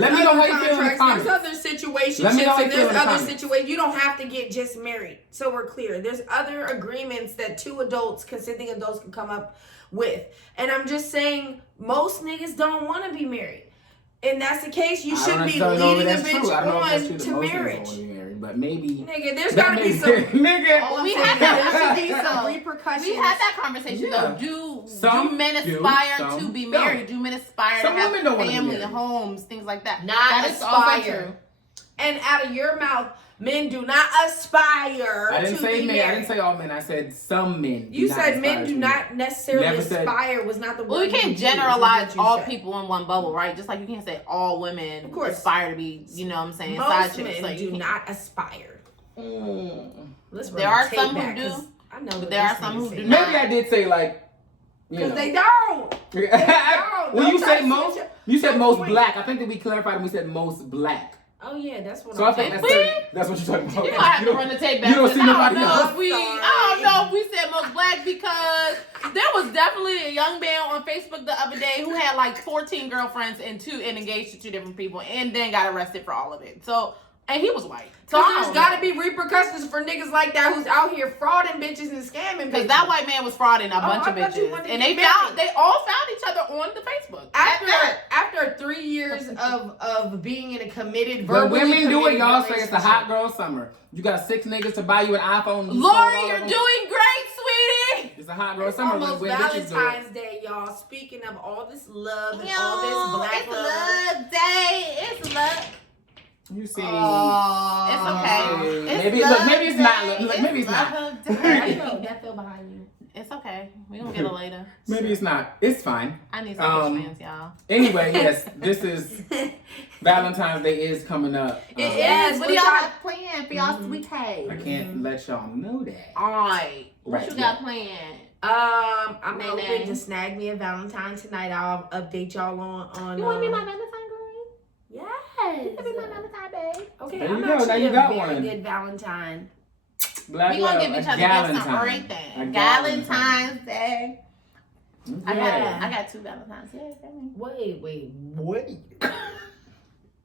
let me know other how you feel in the contracts, comments. There's other situationships Let me know how you and feel there's in the other comments. situations. You don't have to get just married. So we're clear. There's other agreements that two adults, consenting adults, can come up with. And I'm just saying, most niggas don't want to be married. And that's the case. You I don't shouldn't be necessarily know leading a if that's bitch true. I don't know if that's on true that to most niggas don't marriage. wanna be married, but maybe. Nigga, there's that gotta may be some. nigga. All I'm We saying had is that there should be conversation. some repercussions. We had that conversation Yeah. though. Some do men do, aspire some to be don't. married? Do men aspire Some to have women don't wanna be family, married. homes, things like that? Not That is also aspire. true. And out of your mouth, men do not aspire I didn't to say be men. married. I didn't say all men. I said some men. do You not said men aspire do to not necessarily Never said- aspire was not the word. Well, we you can't used, is generalize what you all said. people in one bubble, right? Just like you can't say all women Of course. aspire to be, you know what I'm saying, side Most chicks. men Like, you do can't- not aspire. Let's There run are the tape some who back, do, 'cause I know but what there this are some nigga who said. do Maybe not. I did say like. You Because know. they don't. when Don't you try say to most, switch up you said your most point. black. I think that we clarified and we said most black. Oh yeah, that's what So I I'm think saying. that's what you're talking about. You gonna have You to don't- run the tape back. you don't 'cause see I nobody don't know else. if we, I don't know if we said most black because there was definitely a young man on Facebook the other day who had like 14 girlfriends and engaged to 2 different people and then got arrested for all of it. So, and he was white. So So I there's don't got to know. be repercussions for niggas like that who's out here frauding bitches and scamming bitches. Because that white man was frauding a bunch I of thought you bitches, wanted to and get they all found each other on the Facebook. After 3 years of being in a committed, When verbally women do it, committed y'all say it's a hot relationship. girl summer. You got 6 niggas to buy you an iPhone. You Lori, sold all you're of them. doing great, sweetie. It's a hot girl It's summer almost when bitches do it. Valentine's Day, y'all. Speaking of all this love and all Yo, this black it's love. love day. It's love. You see. It's okay. It's Maybe love maybe it's not. day. Look, maybe it's not. love That day. fell behind you. It's okay. We gonna get it later. Maybe it's not. It's fine. I need some fish fans, y'all. Anyway, yes, this is Valentine's Day is coming up. It Yes, is. What what do y'all y'all- got planned for y'all sweet I cake? can't let y'all know that. Alright. What Right, you got planned? I'm Nay, hoping nay. to snag me a Valentine tonight. I'll update y'all on. You want to be my Valentine girl? Yes. You can be my Valentine babe. Okay, There you I'm go. Now actually you a got very one. good Valentine. Black We gonna love, give each a other gifts on Galentine. everything. A Valentine's Day. Yeah. I got 2 Valentines. Yeah, Wait.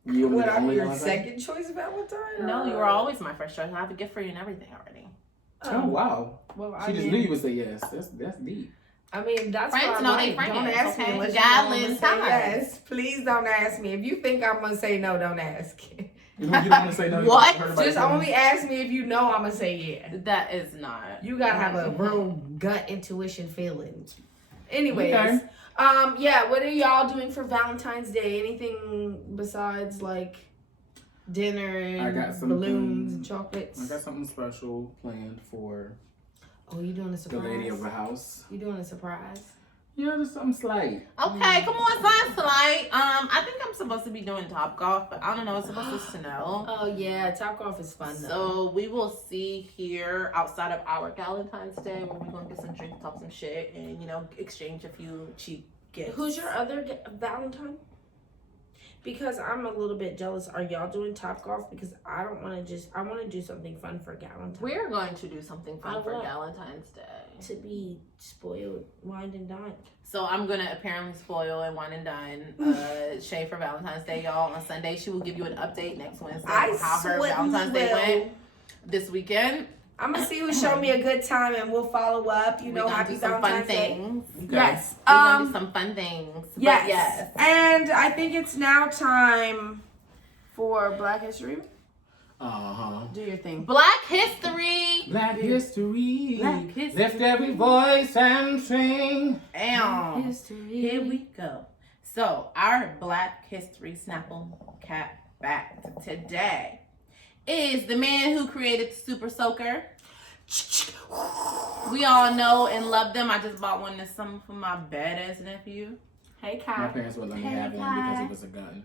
You What, the I'm only your Valentine? second choice Valentine? No, or- you were always my first choice. I have a gift for you and everything already. Oh wow. Well, She just knew you would say yes. That's deep. I mean, that's Friends what I know like. they friends, Don't ask okay? me unless you know I'm gonna say Galentine's. yes. Please don't ask me. If you think I'm gonna say no, don't ask. You don't want to say no. What? Just only ask me if you know I'm gonna say yeah. That is not. You gotta have a real gut intuition feeling. Anyways, Okay. yeah. What are y'all doing for Valentine's Day? Anything besides like dinner I got and something- balloons and chocolates? I got something special planned for Oh, you doing a the surprise? lady of the house. You doing a surprise? Yeah, just something slight. Okay, come on, Science Light. I think I'm supposed to be doing Topgolf, but I don't know. It's supposed to snow. Oh yeah, Topgolf is fun though. So we will see here outside of our Valentine's Day where we're gonna get some drinks, talk some shit, and exchange a few cheap gifts. Who's your other Valentine? Because I'm a little bit jealous. Are y'all doing Topgolf? Because I don't want to I want to do something fun for Valentine's. We're going to do something fun I for will. Valentine's Day. To be spoiled, wined and dined. So I'm gonna apparently spoil and wine and dine Shay for Valentine's Day, y'all. On Sunday, she will give you an update next Wednesday on how her Valentine's Day went this weekend. I'm gonna see who showed me a good time, and we'll follow up. You We're know, gonna happy do some fun Valentine's Day. things. Okay. Yes. We're gonna do some fun things. But Yes. And I think it's now time for Black History. Do your thing. Black History. Black history. Black history. Lift every voice and sing. And History. here we go. So our Black History Snapple Cat fact today is the man who created the Super Soaker. We all know and love them. I just bought one this summer for my badass nephew. Hey, My Kai. parents would let me Hey, have one because Kai. it was a gun.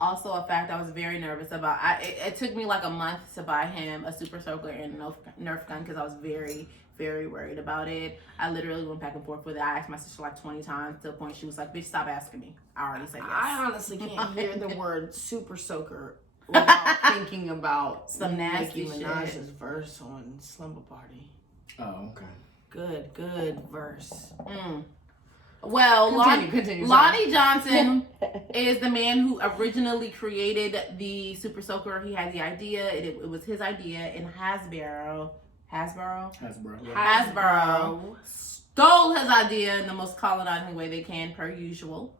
Also, a fact I was very nervous about. It took me like a month to buy him a Super Soaker and a Nerf gun because I was very, very worried about it. I literally went back and forth with it. I asked my sister like 20 times to the point she was like, "Bitch, stop asking me. I already said yes." I honestly can't hear the word Super Soaker without thinking about Some nasty Nicki shit. Minaj's verse on Slumber Party. Oh, okay. Good verse. Well, Continue. Lonnie Johnson is the man who originally created the Super Soaker. He had the idea. It was his idea, and Hasbro Hasbro. stole his idea in the most colonizing way they can, per usual.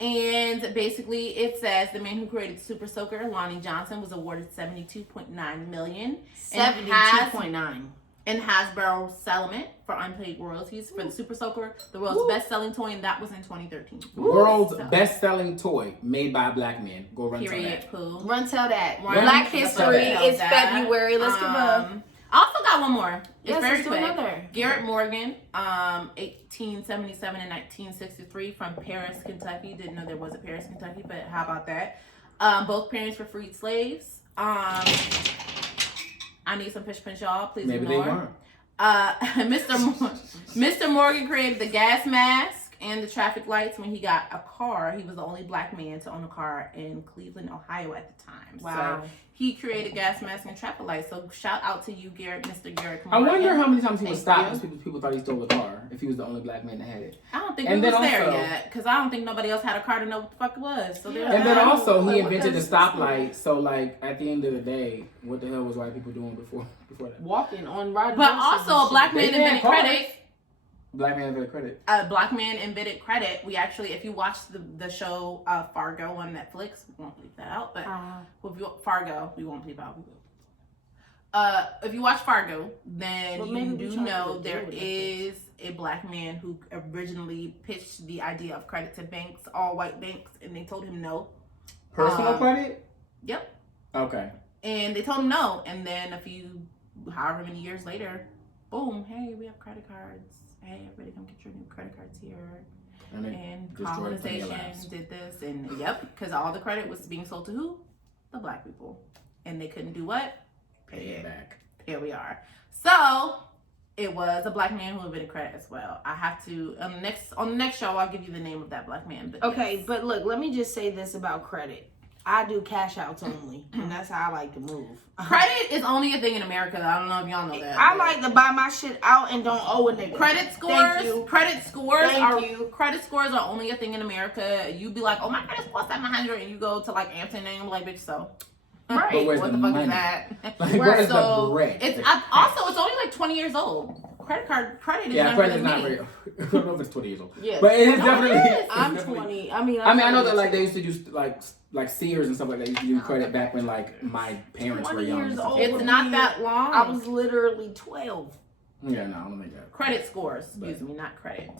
And basically, it says the man who created Super Soaker, Lonnie Johnson, was awarded $72.9 million. 72.9. And Hasbro settlement for unpaid royalties for the Super Soaker, the world's best-selling toy, and that was in 2013. World's So, best-selling toy made by a black man. Go run to period. that. Pooh. Run tell that. Run Black the History fuck is tell that. February. Let's give a. I also got one more. It's Yes, very let's do quick. another. Garrett Morgan, 1877 and 1963 from Paris, Kentucky. Didn't know there was a Paris, Kentucky, but how about that? Both parents were freed slaves. I need some pinch, y'all. Please Maybe they ignore. weren't. Mr. Morgan created the gas mask and the traffic lights when he got a car. He was the only black man to own a car in Cleveland, Ohio at the time. Wow. So he created gas mask and traffic lights. So shout out to you, Garrett, Mr. Garrett. I wonder how many times he was Thank stopped because people thought he stole a car if he was the only black man that had it. I don't think And we was then there also- yet because I don't think nobody else had a car to know what the fuck it was. So there was And then that. also he What invented the does- stoplight. So like at the end of the day, what the hell was white people doing before that? Walking on riding. But horses also a and black shit. man They had invented cars. credit. Black man had credit. A black man invented credit. We actually, if you watch the show Fargo on Netflix, we won't leave that out. But Fargo, we won't leave out. We will. If you watch Fargo, then Well, you maybe we do try to know do there it with is a black man who originally pitched the idea of credit to banks, all white banks, and they told him no. Personal credit? Yep. Okay. And they told him no. And then however many years later, boom, hey, we have credit cards. Hey, everybody come get your new credit cards here. And they And destroyed plenty of colonization lives. did this, and because all the credit was being sold to who? The black people, and they couldn't do what? Pay it back. Here we are. So it was a black man who invented credit as well. I have to on the next show I'll give you the name of that black man. But Okay, yes. but look, let me just say this about credit. I do cash outs only, and that's how I like to move. Credit is only a thing in America. I don't know if y'all know that. I like to buy my shit out and don't owe a nigga. Credit scores. Thank you. Credit scores Thank are you. credit scores are only a thing in America. You be like, oh, my credit score's 700, and you go to like Amazon and you're like, bitch, so. Right. But where's What the the fuck money? is that? Like, where's So, the bread? It's only like 20 years old. Credit is Yeah, not credit is really not me. real. I don't know if it's 20 years old. Yes. But it is No, definitely. it is. it's I'm definitely- 20. I know that like they used to do like Sears and stuff like that. Used to do credit back when like my parents were 20 young. years and stuff old. like It's that. not that long. I was literally 12. Yeah, no, I don't think that. Credit scores, excuse me, not credit.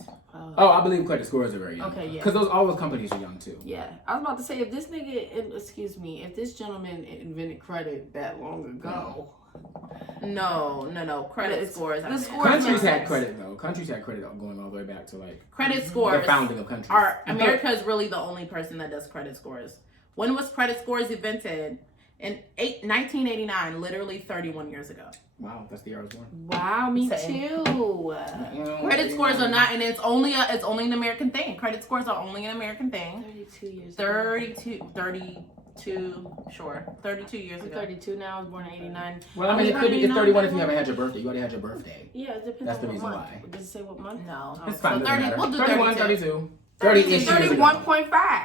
Oh, I believe credit scores are very young. Okay, yeah. Because all those companies are young too. Yeah, I was about to say if this this gentleman invented credit that long ago. No. Credit It's- scores. the I meant. scores Countries makes had sense. credit though. Countries had credit going all the way back to like Credit the scores founding of countries. America is really the only person that does credit scores. When was credit scores invented? In 1989, literally 31 years ago. Wow, that's the year I was born. Wow, me Same. too. Credit scores are not, and it's only an American thing. Credit scores are only an American thing. 32 years. 32 years I'm ago. 32 now. I was born in 89. Well, I mean, it could be. It's 31 if you haven't had your birthday. You already had your birthday. Yeah, it depends That's on the what reason month. why. Does it say what month? No. Oh. It's fine. So doesn't 30, matter. we'll do 31, 32. 32. 30-ish years ago. 31.5.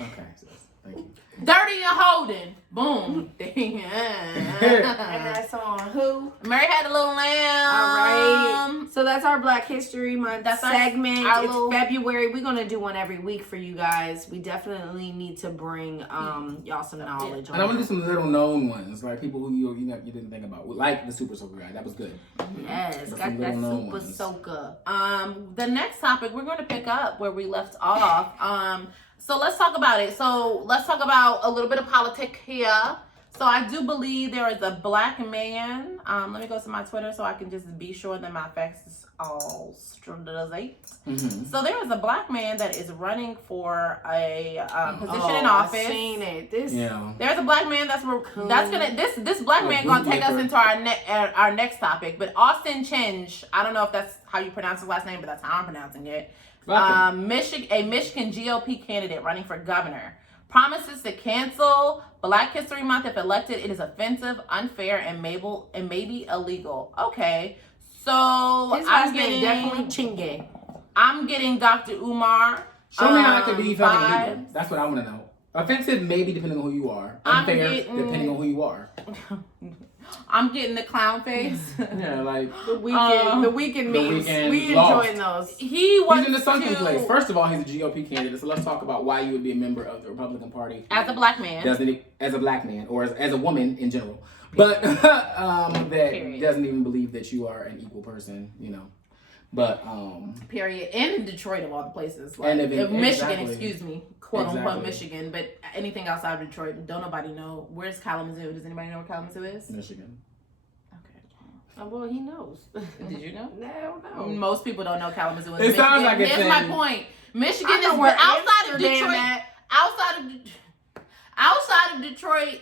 Okay, so thank you. Dirty and Holden. Boom. And that's on who? Mary had a little lamb. All right. So that's our Black History Month That's our- segment. our It's little- February. We're gonna do one every week for you guys. We definitely need to bring y'all some knowledge. And I want to do some little known ones, like people who you didn't think about, like the Super Soaker guy. That was good. Yes, Some got that little known super ones. soaker. The next topic we're going to pick up where we left off. So let's talk about it. So let's talk about a little bit of politics here. So I do believe there is a black man. Let me go to my Twitter so I can just be sure that my facts is all straight. Mm-hmm. So there is a black man that is running for a position Oh, in office. I've seen it. This. Yeah. There's a black man that's gonna this black Like man gonna take us bootlicker. into our next topic. But Austin Chinch, I don't know if that's how you pronounce his last name, but that's how I'm pronouncing it. Fuck Michigan GOP candidate running for governor promises to cancel Black History Month if elected. It is offensive, unfair, and maybe illegal. Okay, so His last name definitely Chinge. I'm getting Dr. Umar. Show me how it could be fucking vibes. illegal. That's what I want to know. Offensive, maybe depending on who you are. I'm Unfair, getting- depending on who you are. I'm getting the clown face. Yeah, like The weekend The memes. Weeknd We lost. enjoying those. He was he's in the sunken place. First of all, he's a GOP candidate, so let's talk about why you would be a member of the Republican Party as a black man. as a black man or as a woman in general, but that Period. doesn't even believe that you are an equal person, But Period. And in Detroit of all the places. Like, And if- Michigan, exactly. excuse me. Quote unquote Exactly. Michigan. But anything outside of Detroit, don't nobody know. Where's Kalamazoo? Does anybody know where Kalamazoo is? Michigan. Okay. Oh, well, he knows. Did you know? No, I don't know. Most people don't know Kalamazoo is It Michigan. sounds like it's Here's my in- point. Michigan I know is where outside of Amsterdam Detroit. at. Outside of Detroit,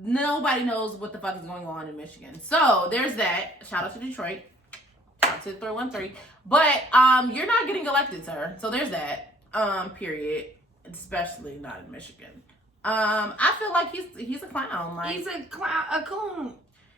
nobody knows what the fuck is going on in Michigan. So there's that. Shout out to Detroit. Shout out to 313. But you're not getting elected, sir. So there's that. Period. Especially not in Michigan. I feel like he's a clown. Like He's a clown, a coon.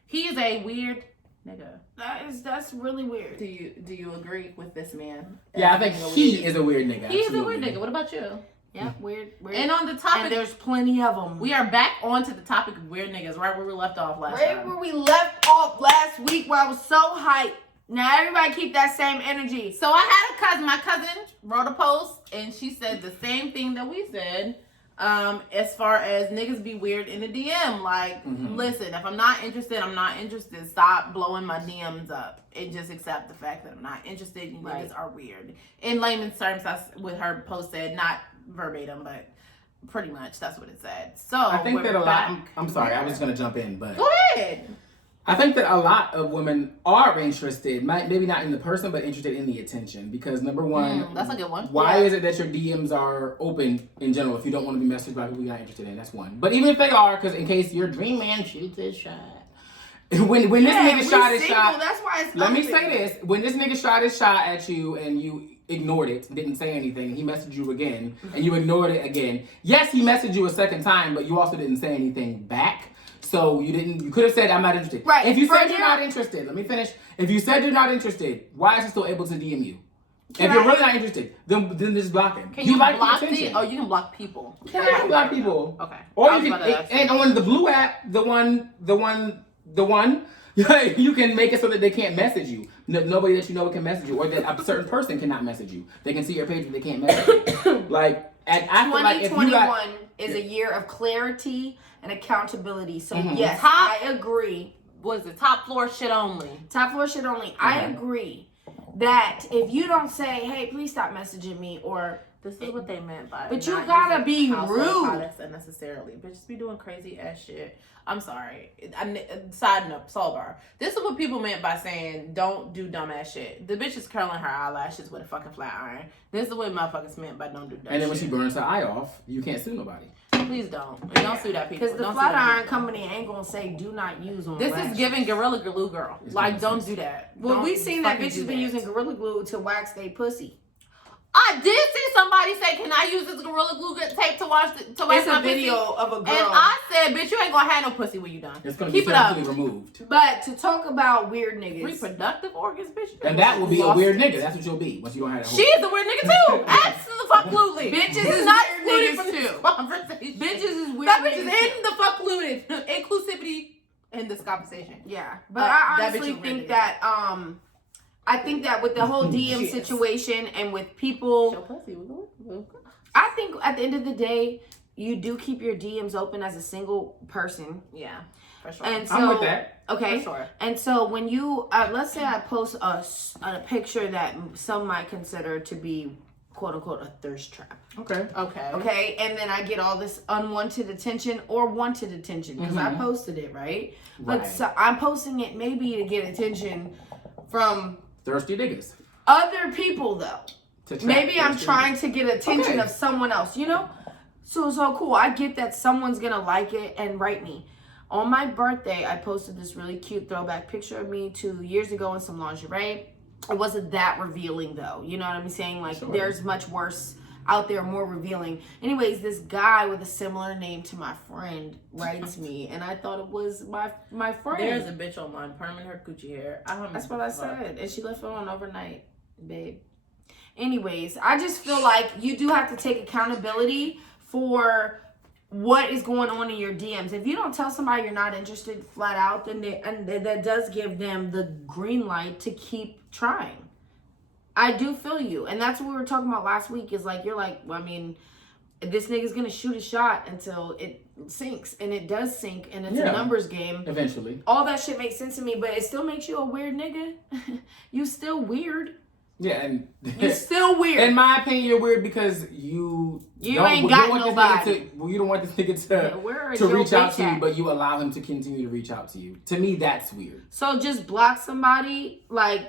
he is a weird nigga. That's really weird. Do you agree with this man? Yeah, I think he is a weird nigga. He is a absolutely. weird nigga. What about you? Yeah, weird. And on the topic, And there's plenty of them. we are back onto the topic of weird niggas, right where we left off last right time. where we left off last week, where I was so hyped. Now everybody keep that same energy. So I had a cousin. My cousin wrote a post, and she said the same thing that we said. As far as niggas be weird in the DM, like, listen, if I'm not interested, I'm not interested. Stop blowing my DMs up and just accept the fact that I'm not interested. You Right. niggas are weird. In layman's terms, that's what her post said, not verbatim, but pretty much that's what it said. So I think we're that a lot. back. I'm sorry, I was just gonna jump in, but Go ahead. I think that a lot of women are interested, maybe not in the person, but interested in the attention. Because number one, that's a good one. Why is it that your DMs are open in general if you don't want to be messaged by people you're not interested in? That's one. But even if they are, because in case your dream man shoots his shot. When this nigga shot his shot, that's why it's let me open. say this: when this nigga shot his shot at you and you ignored it, didn't say anything, he messaged you again, and you ignored it again. Yes, he messaged you a second time, but you also didn't say anything back. So you could have said, I'm not interested. Right. If you said you're not interested, let me finish. If you said you're not interested, why is he still able to DM you? If you're really not interested, then just block him. Can you like block the attention. Oh, you can block people. Yeah, you can block people. Okay. Or you can, and on the Blue app, the one, you can make it so that they can't message you. Nobody that you know can message you, or that a certain person cannot message you. They can see your page, but they can't message you. Like, and I feel like if you 2021 is a year of clarity and accountability. So yes, Top- I agree. Was it top floor shit only? Top floor shit only. I agree that if you don't say, hey, please stop messaging me, or This is what they meant by. But you not gotta using be household rude. products unnecessarily. Bitches be doing crazy ass shit. I'm sorry. Side note, sidebar. This is what people meant by saying don't do dumb ass shit. The bitch is curling her eyelashes with a fucking flat iron. This is what motherfuckers meant by don't do dumb shit. And then when she burns her eye off, you can't sue nobody. Please don't. And don't sue that people. because the Don't sue flat them iron people. company ain't gonna say do not use on This lashes. is giving Gorilla Glue girl. It's Like, making don't sense. do that. Well, Don't we seen that fucking bitches do been that. using Gorilla Glue to wax their pussy. I did see somebody say, "Can I use this Gorilla Glue tape to wax It's my a pussy?" video of a girl. And I said, "Bitch, you ain't gonna have no pussy when you done. It's going to Keep be it up." surgically removed. But to talk about weird niggas. Reproductive organs, bitch. And that will be a Lost weird it. nigga. That's what you'll be once you don't have that. She is a weird nigga too. Absolutely. Bitches He's is not weird excluded niggas from this too. conversation. Bitches is weird That bitch is niggas too. in the fuck included. Inclusivity in this conversation. Yeah, but Uh, I that bitch honestly is think weird. that I think that with the whole DM Yes. situation and with people, Show pussy. We'll go. I think at the end of the day, you do keep your DMs open as a single person. Yeah, for sure. And so, I'm with that. okay, For sure. and so when you let's say I post a picture that some might consider to be quote unquote a thirst trap. Okay. Okay. Okay, and then I get all this unwanted attention or wanted attention because I Mhm. posted it, right? Right. But so I'm posting it maybe to get attention from Thirsty niggas. other people though. To trap Maybe I'm thirsty trying niggas. to get attention Okay. of someone else, you know? So cool. I get that someone's gonna like it and write me. On my birthday, I posted this really cute throwback picture of me 2 years ago in some lingerie. It wasn't that revealing though. You know what I'm saying? Like Sure. there's much worse out there, more revealing. Anyways, this guy with a similar name to my friend writes me, and I thought it was my friend. There's a bitch online perming her coochie hair. I don't That's know what I fuck. said. And she left it on overnight, babe. Anyways, I just feel like you do have to take accountability for what is going on in your DMs. If you don't tell somebody you're not interested flat out, then that does give them the green light to keep trying. I do feel you. And that's what we were talking about last week is like, you're like, well, I mean, this nigga's going to shoot a shot until it sinks. And it does sink. And it's Yeah. a numbers game. Eventually. All that shit makes sense to me, but it still makes you a weird nigga. You still weird. Yeah, and You still weird. in my opinion, you're weird because you ain't got want nobody. This nigga to, you don't want this nigga Where is to your reach out bitch to you, at? but you allow him to continue to reach out to you. To me, that's weird. So just block somebody, like,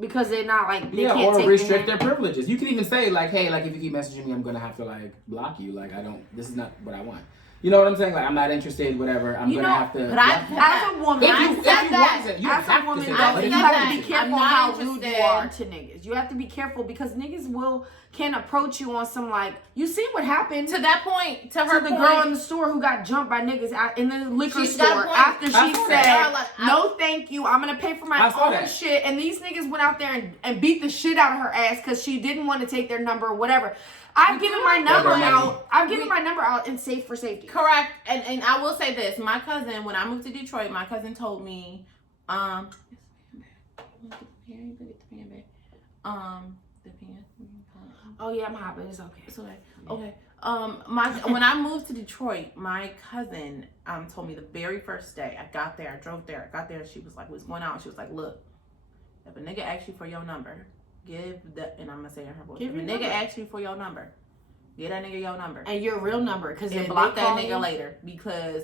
because they're not, like, they Yeah, can't or take restrict the their privileges. You can even say like, hey, like if you keep messaging me, I'm gonna have to like block you. Like this is not what I want. You know what I'm saying? Like I'm not interested. Whatever. I'm You gonna know, have to. but I- block you. As a woman, If I you said want it, you don't as a have to woman, say though, that. But you if said have that. to be I'm careful not how rude you interested. are to niggas. You have to be careful because niggas can approach you on some, like, you see what happened To that point, to her to the point, girl in the store who got jumped by niggas out in the liquor She's got a store point. after I she saw said, that. Like, no thank you, I'm gonna pay for my I saw own that. shit, and these niggas went out there and beat the shit out of her ass because she didn't want to take their number or whatever. I've given my number Whatever. out. I've given my number out and safe for safety. correct. And I will say this: my cousin, when I moved to Detroit, my cousin told me, the pan. Oh yeah, I'm hot, but it's okay. It's okay. Okay. When I moved to Detroit, my cousin told me the very first day I got there, I drove there, she was like, what's going on? She was like, look, if a nigga asks you for your number, and I'm gonna say it in her voice, Give if a your nigga number. asks you for your number, give that nigga your number. And your real number, because And block that nigga later, because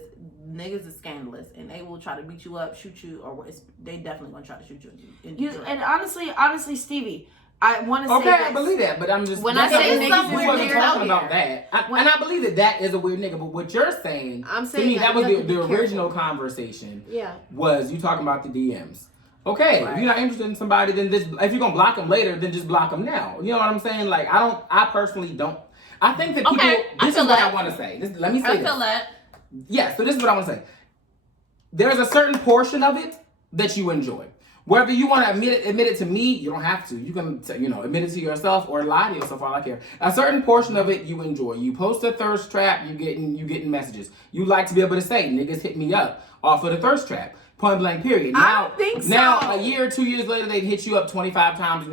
niggas is scandalous, and they will try to beat you up, shoot you, or they definitely gonna try to shoot you. And honestly, Stevie, I want to say okay, this. I believe that, but I'm just When I say niggas we is wasn't weird talking out about that, and I believe that is a weird nigga. But what you're saying, I'm to saying me, that was you have to the be original careful. conversation. Yeah. Was you talking about the DMs? Okay, Right. if you're not interested in somebody, then if you're gonna block them later, then just block them now. You know what I'm saying? Like I personally don't. I think that people. Okay, I This feel is what that. I want to say. Let me say I this. feel that. Yeah, so this is what I want to say. There's a certain portion of it that you enjoy. Whether you want to admit it to me, you don't have to. You can, admit it to yourself or lie to yourself. All I care. A certain portion of it you enjoy. You post a thirst trap, you getting messages. You like to be able to say, "Niggas hit me up off of the thirst trap." Point blank. Period. I don't think so. Now, a year or 2 years later, they hit you up 25 times. You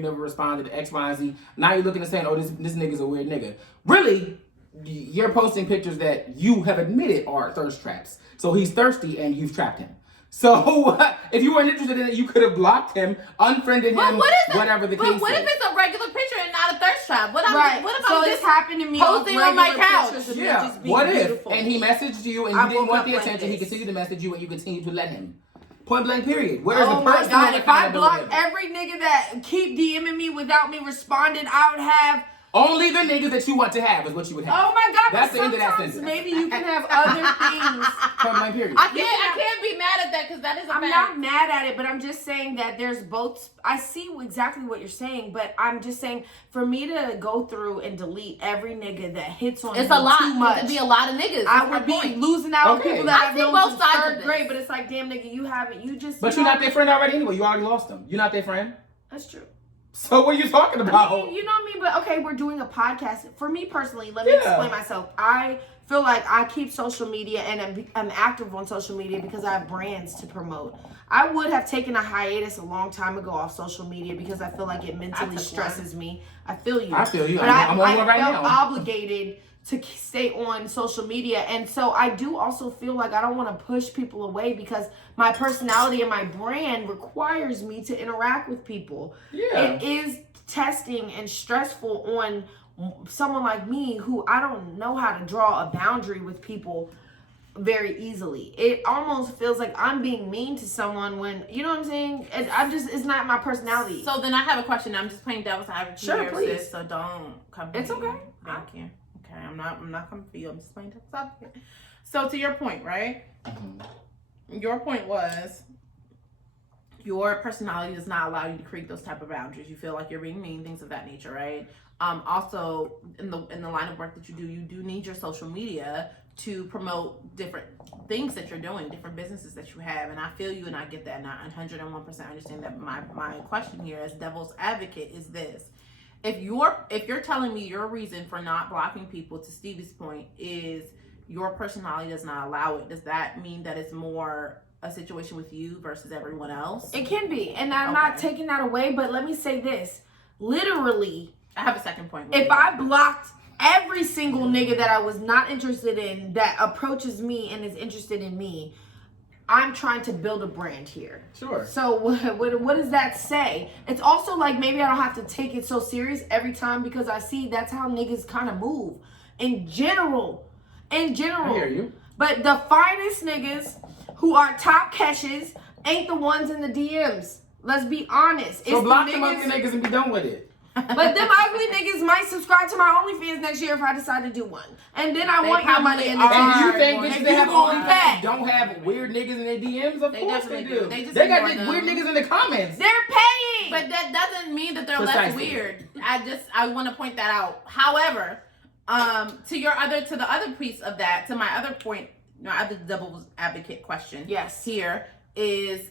never responded to X, Y, and Z. Now you're looking and saying, "Oh, this nigga's a weird nigga." Really, you're posting pictures that you have admitted are thirst traps. So he's thirsty and you've trapped him. So if you weren't interested in it, you could have blocked him, unfriended But him, what is whatever the case But what is. if it's a regular picture and not a thirst trap? What Right. if so I'm it's just happened to me posting on my couch? pictures of me Yeah. just being What if? beautiful. And he messaged you and I you didn't woke want up the like attention. He this. continued to message you and you continued to let him. Point blank. Period. Where's Oh the my personal God! If I accountability? blocked every nigga that keep DMing me without me responding, I would have. Only the niggas that you want to have is what you would have. Oh my God! That's but the end of that sometimes sentence. maybe you can have other things. Point blank. Period. I can't be mad at that because that is a I'm fact. not mad at it, but I'm just saying that there's both. I see exactly what you're saying, but I'm just saying for me to go through and delete every nigga that hits on It's me a lot. too much. It could be a lot of niggas. I That's would my be point. losing out on Okay. people that I I've see known both since sides of third this. grade, but it's like, damn nigga, you haven't. You just. But you're not their friend already anyway. You already lost them. You're not their friend. That's true. So what are you talking about? I mean, you know what I mean? But okay, we're doing a podcast. For me personally, let me Yeah. explain myself. I feel like I keep social media and I'm active on social media because I have brands to promote. I would have taken a hiatus a long time ago off social media because I feel like it mentally took stresses me. I feel you. I feel you. But I'm on I one right felt now. obligated to stay on social media. And so I do also feel like I don't want to push people away because my personality and my brand requires me to interact with people. Yeah. It is testing and stressful on someone like me who I don't know how to draw a boundary with people very easily. It almost feels like I'm being mean to someone when, you know what I'm saying? It's not my personality. So then I have a question. I'm just playing devil's advocate Sure, here, please. sis, so don't come. It's for me. okay. Thank you. Okay, I'm not coming for you. I'm just playing devil's advocate. So to your point, right? Your point was your personality does not allow you to create those type of boundaries. You feel like you're being mean, things of that nature, right? Also, in the line of work that you do need your social media to promote different things that you're doing, different businesses that you have. And I feel you and I get that. And I 101% understand that. My question here as devil's advocate is this. If you're telling me your reason for not blocking people, to Stevie's point, is your personality does not allow it, does that mean that it's more a situation with you versus everyone else? It can be. And I'm not taking that away, but let me say this. Literally, I have a second point. if I blocked every single nigga that I was not interested in that approaches me and is interested in me, I'm trying to build a brand here. Sure. So what does that say? It's also like maybe I don't have to take it so serious every time because I see that's how niggas kind of move. In general. I hear you. But the finest niggas who are top catches ain't the ones in the DMs. Let's be honest. So It's block the them ugly niggas and be done with it. But them ugly niggas might subscribe to my OnlyFans next year if I decide to do one. And then I They want your probably money in the are. And do you jar. think If bitches you that have going OnlyFans back. don't have weird niggas in their DMs? Of They course definitely they do. do. They just They got ignore these them. weird niggas in the comments. They're paying. But that doesn't mean that they're less Precisely. weird. I want to point that out. However, to the other piece of that, to my other point, my other devil's advocate question. Yes. Here is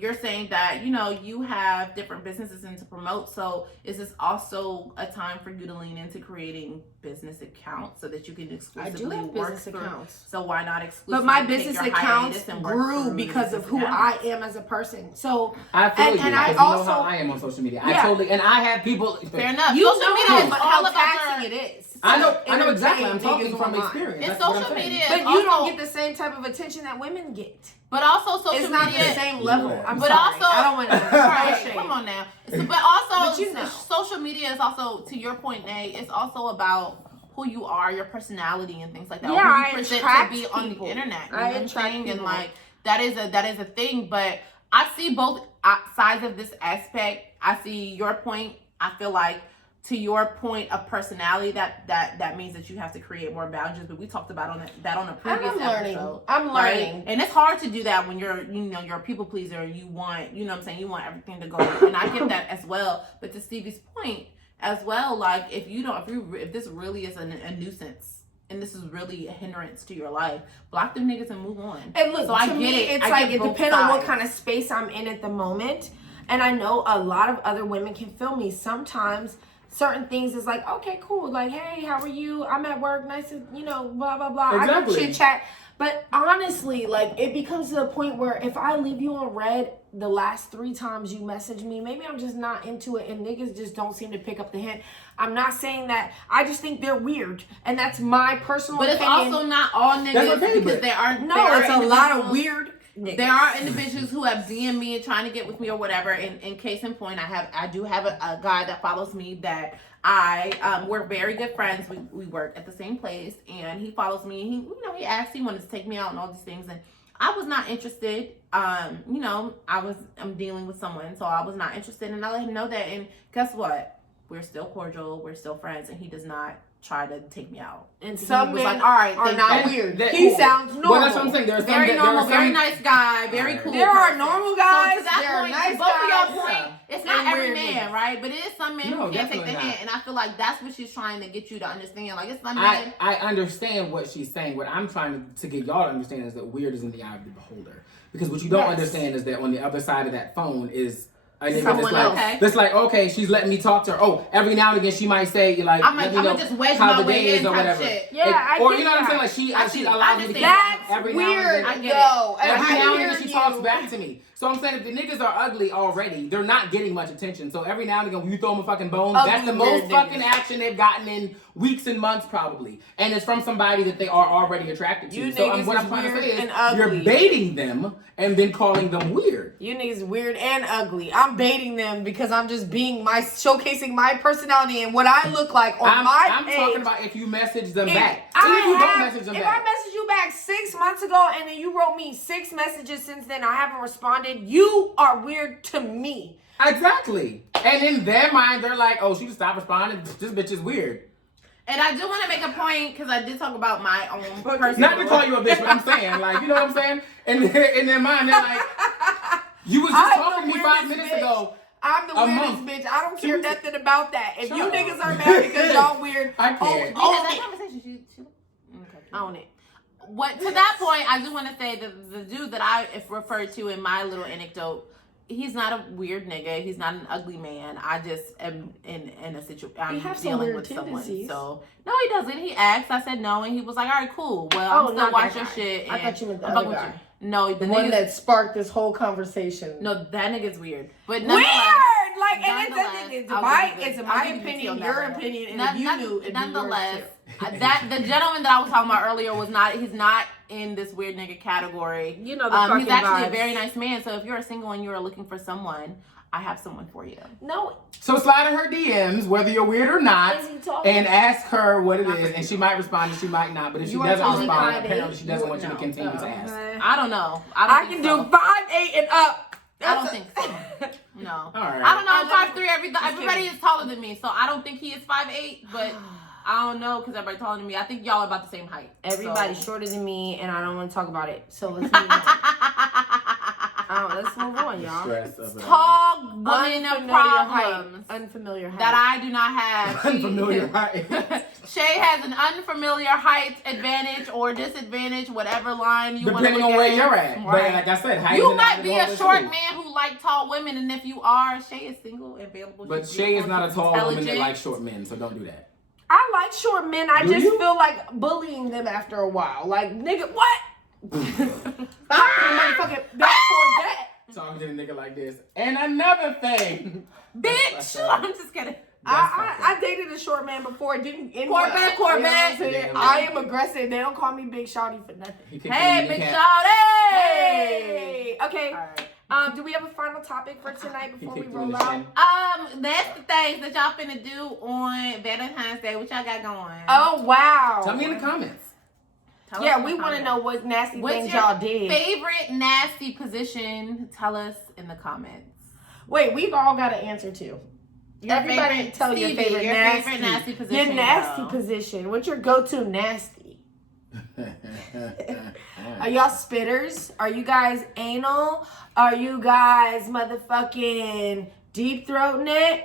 you're saying that you have different businesses and to promote. So is this also a time for you to lean into creating business accounts so that you can I exclusively do have work business through? accounts. So why not exclusively? But my take business your accounts hiatus and work grew through because of business who I accounts? am as a person. So I feel And- you. and I because you know also- how I am on social media. Yeah. And I have people. Fair enough. you Social know media how is all about taxing your- it is. I know to exactly. I'm entertain talking niggas from online. experience. And That's what I'm social saying. media But is you don't also- get the same type of attention that women get. But also social It's not media the same level. I'm But sorry. also- I don't want to Right, come on now. But also, But you know. social media is also, to your point, Nay, it's also about who you are, your personality, and things like that. Yeah, who I you present attract to be on the people. internet. You I know what I'm attract saying? And people. like that is a thing. But I see both sides of this aspect. I see your point. I feel like, to your point of personality, that means that you have to create more boundaries. But we talked about that on a previous episode. I'm learning. Right? And it's hard to do that when you're a people pleaser. You want, you know what I'm saying, you want everything to go. And I get that as well. But to Stevie's point as well, like if this really is a nuisance and this is really a hindrance to your life, block them niggas and move on. And look, so I to get me, it. it's I like get it both depends on what sides. kind of space I'm in at the moment. And I know a lot of other women can feel me. Sometimes certain things is like, okay, cool. Like, hey, how are you? I'm at work. Nice to, blah, blah, blah. Exactly. I can chit chat. But honestly, like, it becomes to the point where if I leave you on red the last 3 times you message me, maybe I'm just not into it, and niggas just don't seem to pick up the hint. I'm not saying that. I just think they're weird, and that's my personal But it's opinion. also not all niggas, That's okay, because but- there are it's a lot of individuals- weird niggas. There are individuals who have DM'd me and trying to get with me or whatever. And in case in point, I do have a guy that follows me that we're very good friends. We work at the same place, and he follows me. He asked, he wanted to take me out and all these things, and I was not interested. I'm dealing with someone, so I was not interested, and I let him know that. And guess what? We're still cordial. We're still friends, and he does not try to take me out. And He some was men like, all right, are thank not you. weird. That- He cool. sounds normal. Well, that's what I'm saying. There's Very some, normal, there are very some, nice guy, very Alright. cool. There are person. normal guys. So to that there are point, nice to both of guys. y'all point, it's not and every weird man, niggas. right? But it is some men No, who can't take the definitely not. hint, and I feel like that's what she's trying to get you to understand. Like, it's some men. I understand what she's saying. What I'm trying to get y'all to understand is that weird is in the eye of the beholder. Because what you don't Yes. understand is that on the other side of that phone is a nigga Someone else. that's like, okay, she's letting me talk to her. Oh, every now and again she might say, like, I'm let me gonna know just wedge how my the way day is in or type whatever. shit. Yeah, I or get you know what I'm that. saying? Like I she see. allows me to That's get every now weird, and I then. get it. though. And Every I now and hear then she you. talks back to me. So I'm saying if the niggas are ugly already, they're not getting much attention. So every now and again when you throw them a fucking bone, Ugly, that's the weird most fucking niggas. action they've gotten in weeks and months probably. And it's from somebody that they are already attracted to. You So niggas what I'm is trying to weird say is and ugly. you're baiting them and then calling them weird. You niggas weird and ugly. I'm baiting them because I'm just showcasing my personality and what I look like on my I'm page. talking about if you message them If back. I Even if you don't have- message them if back. I messaged you back 6 months ago and then you wrote me 6 messages since then, I haven't responded. You are weird to me. Exactly. And in their mind, they're like, oh, she just stopped responding. This bitch is weird. And I do want to make a point, because I did talk about my own personal. Not to call you a bitch, but I'm saying, like, you know what I'm saying? And in their mind, they're like, you was just I'm talking to the me 5 weirdest minutes bitch. ago. I'm the A weirdest month. bitch. I don't She care was- nothing about that. If Shut you up. niggas are mad because y'all weird, I can't. own Yeah, that it. conversation, she okay. Own it. What to that point, I do want to say that the dude that I referred to in my little anecdote, he's not a weird nigga. He's not an ugly man. I just am in a situation. I'm have some dealing weird with someone. tendencies. So no, he doesn't. He asked. I said no, and he was like, "All right, cool. Well, Oh, I'm still not watch that your guy. shit." I and thought you meant the I'm other fucking with guy. you. No, The the one nigga's, that sparked this whole conversation. no, that nigga's weird. But Weird! nonetheless, Like, and nonetheless, it's I'll my, give you it's this. my I'll give you opinion, tea on your that one. opinion, and None- if you none- knew, it'd be yours nonetheless, too. that the gentleman that I was talking about earlier he's not in this weird nigga category. You know the fucking He's actually a vibes. very nice man. So if you're single and you are looking for someone, I have someone for you. No, So slide in her DMs, whether you're weird or not, is he talking? and ask her what it is. And she might respond and she might not. But if she You are doesn't talking respond, 5'8"? apparently she doesn't want you to No. continue to ask. I don't know. I think can so. do 5'8" and up. I don't think so. No. All right. I don't know. I'm I 5'3". Everybody is taller than me, so I don't think he is 5'8". But I don't know because everybody taller than me. I think y'all are about the same height. Everybody's so. shorter than me, and I don't want to talk about it. So let's move on. Let's move on, y'all. Stress of it. Tall woman of problems Unfamiliar height. that I do not have. Unfamiliar, right? Shay has an unfamiliar height advantage or disadvantage, whatever line you want to Depending look on where at. you're at. But Right. like I said, height You is might not be involved a in short too. man who like tall women, and if you are, Shay is single and available. But She's Shay is beautiful, not a she's tall woman that intelligent. likes short men, so don't do that. I like short men. I Do just you? feel like bullying them after a while. Like, nigga, what? Motherfucking that Corvette. Talking to the nigga like this. And another thing. Bitch, I'm just kidding. I dated a short man before. It didn't end Corvette, well. Corvette. You know what I'm saying? Yeah, I am aggressive. They don't call me Big Shawty for nothing. He kicked Hey, in, big you can't- shawty. Hey. Okay. All right. Do we have a final topic for tonight before we Keep doing roll the out? chin. That's the things that y'all finna do on Valentine's Day. What y'all got going? Oh wow! Tell me in the comments. Tell us Yeah, in the we want to comments. know what nasty What's things your y'all did. favorite nasty position? Tell us in the comments. Wait, we've all got an answer too. Your Everybody favorite- tell Stevie, your favorite your nasty. favorite nasty Your position, nasty girl. position. What's your go-to nasty? Are y'all spitters? Are you guys anal? Are you guys motherfucking deep throating it?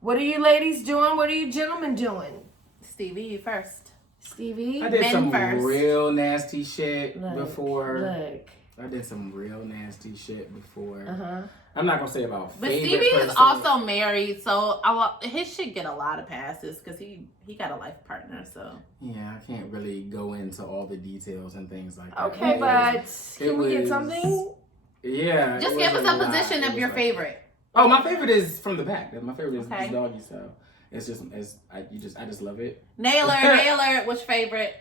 What are you ladies doing? What are you gentlemen doing? Stevie, you first. Stevie? I did Men some first. real nasty shit Look, before. Look. I did some real nasty shit before. Uh-huh. I'm not gonna say about But favorite Stevie per is se. also married, so his shit get a lot of passes because he got a life partner. So Yeah, I can't really go into all the details and things like that. Okay, It but was- can we get was- something? Yeah. just it give was us a lot. position It of was your like- favorite. Oh, my favorite is from the back. My favorite is Okay. doggy style. It's just I just love it. Naylor, what's your favorite?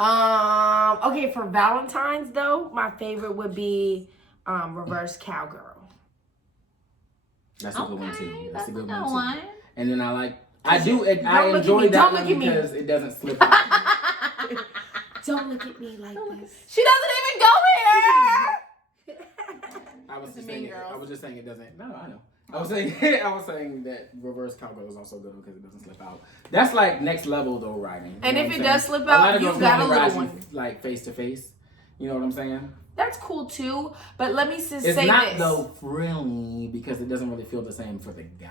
Okay, for Valentine's though, my favorite would be reverse cowgirl. That's a good one too. That's a good one one. too. And then I Don't enjoy look that at me. Don't one look at me. because it doesn't slip out. Don't look at me like this. She doesn't even go here. I was It's a just Mean saying it, Girls. I was just saying it doesn't. No, I know. I was saying that reverse cowgirl is also good because it doesn't slip out. That's like next level though riding. You And know if what it I'm does saying? slip A lot out, of you girls got a normally little ride you, one. like face to face. You know what I'm saying? That's cool too, but let me just It's say not this. though frilly because it doesn't really feel the same for the guy.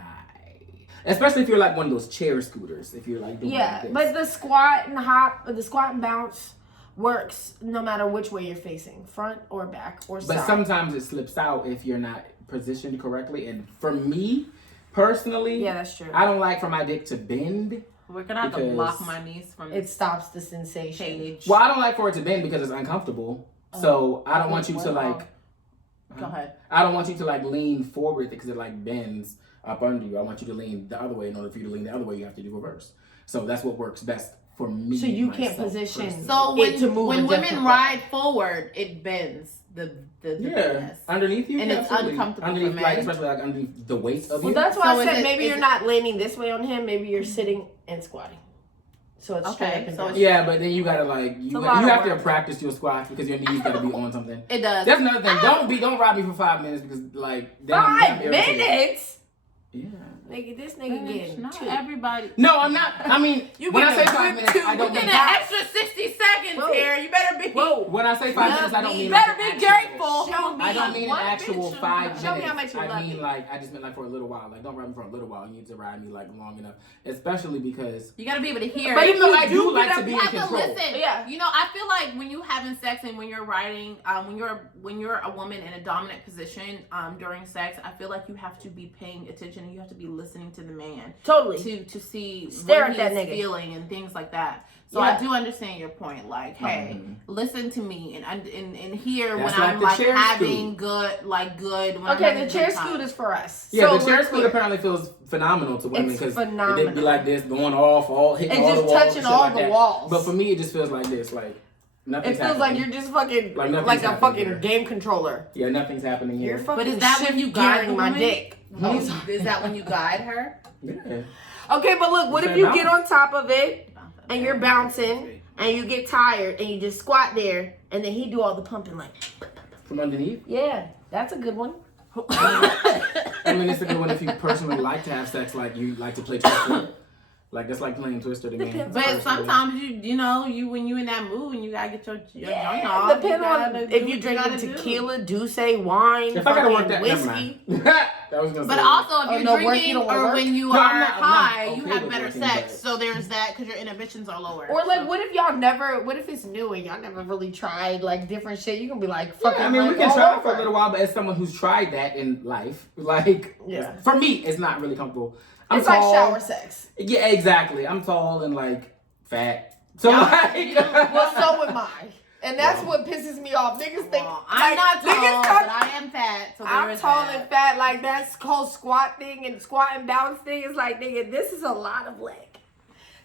Especially if you're like one of those chair scooters. If you're like doing Yeah, like this. but the squat and hop, the squat and bounce works no matter which way you're facing, front or back or side. But sometimes it slips out if you're not positioned correctly. And for me, personally, Yeah, that's true. I don't like for my dick to bend. We're gonna have to Because block my niece from It this stops the sensation. page. Well, I don't like for it to bend because it's uncomfortable. So I don't want you to like. Go ahead. I don't want you to like lean forward because it like bends up under you. I want you to lean the other way. In order for you to lean the other way, you have to do reverse. So that's what works best for me. So you can't myself, position. personally. So It to move when a women different way. ride forward, it bends the yeah, penis. underneath you, And yeah, it's absolutely. uncomfortable Underneath, for like men. especially like underneath the weight of Well, you. that's why So I is said it- maybe is you're it- not leaning this way on him. Maybe you're sitting and squatting. So it's straight Okay, up and so down. it's- Yeah, but then you gotta like you a lot have of to work. practice your squats because your knees gotta be on something. It does. That's another thing. Don't ride me for 5 minutes because like then I'm 5 irritated. minutes? Yeah. Nigga, this nigga getting Not two. everybody. No, I'm not. I mean, You when I get say a 5 good minutes, two. I You don't Get mean. an extra 60 seconds Whoa. here. You better be. Whoa. When I say 5 minutes, I don't You mean better like be an actual- grateful. Show me. I don't mean an One actual bitch. 5 minutes. Show me how much you I love mean me. like I just meant like for a little while. Like don't ride me for a little while. You need to ride me like long enough, especially because You gotta be able to hear. But it. even though I you do do like get to up, be You in have to control. listen. Yeah. You know, I feel like when you having sex and when you're riding, when you're a woman in a dominant position, during sex, I feel like you have to be paying attention and you have to be listening to the man Totally. to see Stare what at that he's nigga. feeling and things like that. So Yeah. I do understand your point. Like, hey, listen to me and hear That's when like I'm the like chair having scoot. good. When I'm Okay, having the a chair good time. scoot is for us. Yeah, So the chair we're scoot clear. apparently feels phenomenal to women It's because they phenomenal. be like this, going off, hitting And all just the walls, touching and shit all like the that. walls. But for me, it just feels like this, like nothing's It feels like happening. you're just fucking Like nothing's like a happening fucking here. game controller. Yeah, nothing's happening here. You're fucking But is that when you guide gearing the my woman? dick? Oh, is that when you guide her? Yeah. Okay, but look, what It's if that you get balance. on top of it and you're bouncing and you get tired and you just squat there and then he do all the pumping like, From underneath. yeah, that's a good one. I mean, it's a good one if you personally like to have sex, like you like to play Twister. Like that's like playing Twister to me. Depends. But personally. sometimes you when you in that mood and you gotta get your joint Yeah, off. depend you on gotta if do you what drinking gotta do. tequila, Douce, wine, If I gotta work fucking that, never whiskey. mind. That was gonna But say. also, if Oh, you're no work, you drinking don't wanna or work? when you No, are I'm not high, you okay have with better working, sex. but- So there's that because your inhibitions are lower. Or like, So- what if y'all never? What if it's new and y'all never really tried like different shit? You can be like, fucking. Yeah, I mean, we like, can all try it for a over. little while, but as someone who's tried that in life, like, Yeah. for me, it's not really comfortable. I'm It's like tall. shower sex. Yeah, exactly. I'm tall and like fat. So Yeah. like, Well, so am I, and that's Well. what pisses me off. Niggas think Well, I'm like, not tall, niggas but talk- I am fat. So there I'm is tall that. and fat. Like that's whole squat thing and squat and bounce thing is like, nigga, this is a lot of leg.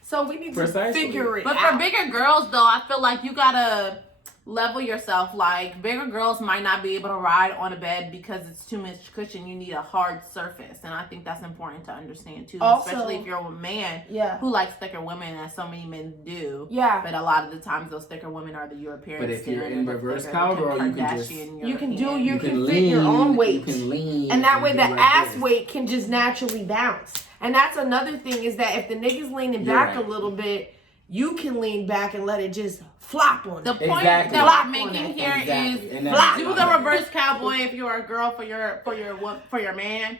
So we need to Precisely. figure it But out. for bigger girls, though, I feel like you gotta level yourself. Like, bigger girls might not be able to ride on a bed because it's too much cushion. You need a hard surface, and I think that's important to understand too, Also, especially if you're a man Yeah. who likes thicker women, as so many men do. Yeah. But a lot of the times, those thicker women are the European. But if you're standard, in the reverse thicker, cowgirl, the you can just- Kardashian You can do European. you can fit your own weight. You can lean. And that way do the like ass this. weight can just naturally bounce. And that's another thing is that if the nigga's leaning You're back right. a little bit, you can lean back and let it just flop on The it. point Exactly. that Flop we're on making it. here Exactly. is And that's- do the reverse cowboy if you're a girl for your man.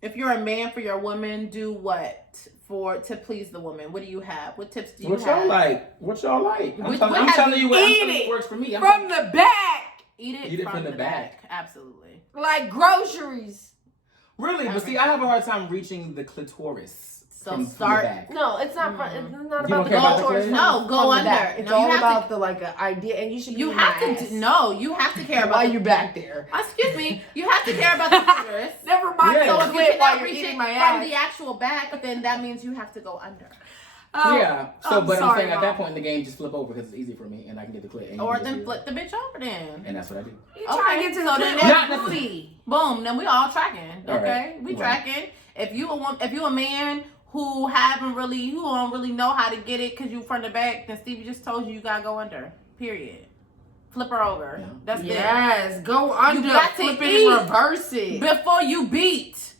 If you're a man for your woman, do what to please the woman? What do you have? What tips do you What have? y'all like? What y'all like? I'm Which- telling, what I'm have telling you you what eaten works for me. I'm From the back, Eat Eat it from the back. Absolutely. like groceries. really, but see, I have a hard time reaching the clitoris. So from start- the back. No, it's not. It's not You about don't the care about the clitoris. clit? No, go from the under. back. It's No, you all have about to- the like idea, and you should. You be have my to ass. no. You have to care about. Why the- you back there? Excuse me. You have to care about the clitoris. Never mind. Yeah. So the if you clit while cannot you're reach eating it my from ass. the actual back, then that means you have to go under. Oh, Yeah. So, I'm but I'm sorry, saying at that Mom. point in the game, just flip over because it's easy for me and I can get the clit. And you Or can just then do flip it. the bitch over then. And that's what I do. You trying to get to So the then clit Not with necessarily. booty. Boom. Then we all tracking. All Okay, right. we Right. tracking. If you a man who don't really know how to get it because you from the back, then Stevie just told you gotta go under. Period. Flip her over. Yeah. That's Yes, go under, got to flip it eat. and reverse it. it. Before you beat.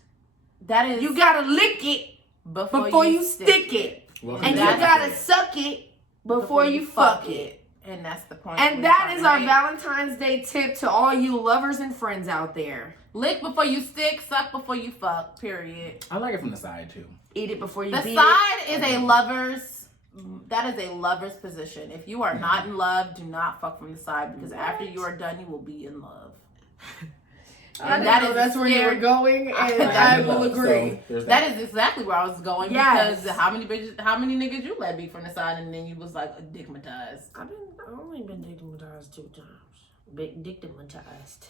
That is You gotta lick it before you stick it. Welcome And to you the gotta podcast. suck it before you fuck it. And that's the point. And we're that trying is to our make. Valentine's Day tip to all you lovers and friends out there. Lick before you stick, suck before you fuck. Period. I like it from the side too. Eat it before you The beat side is a lover's. That is a lover's position. If you are not in love, do not fuck from the side because after you are done, you will be in love. it. And that is that's where you were scary. going, and I I will love, agree. so there's That is exactly where I was going Yes. because how many niggas you let be from the side and then you was like addicmatized. I've only been digmatized 2 times. Big digmatized.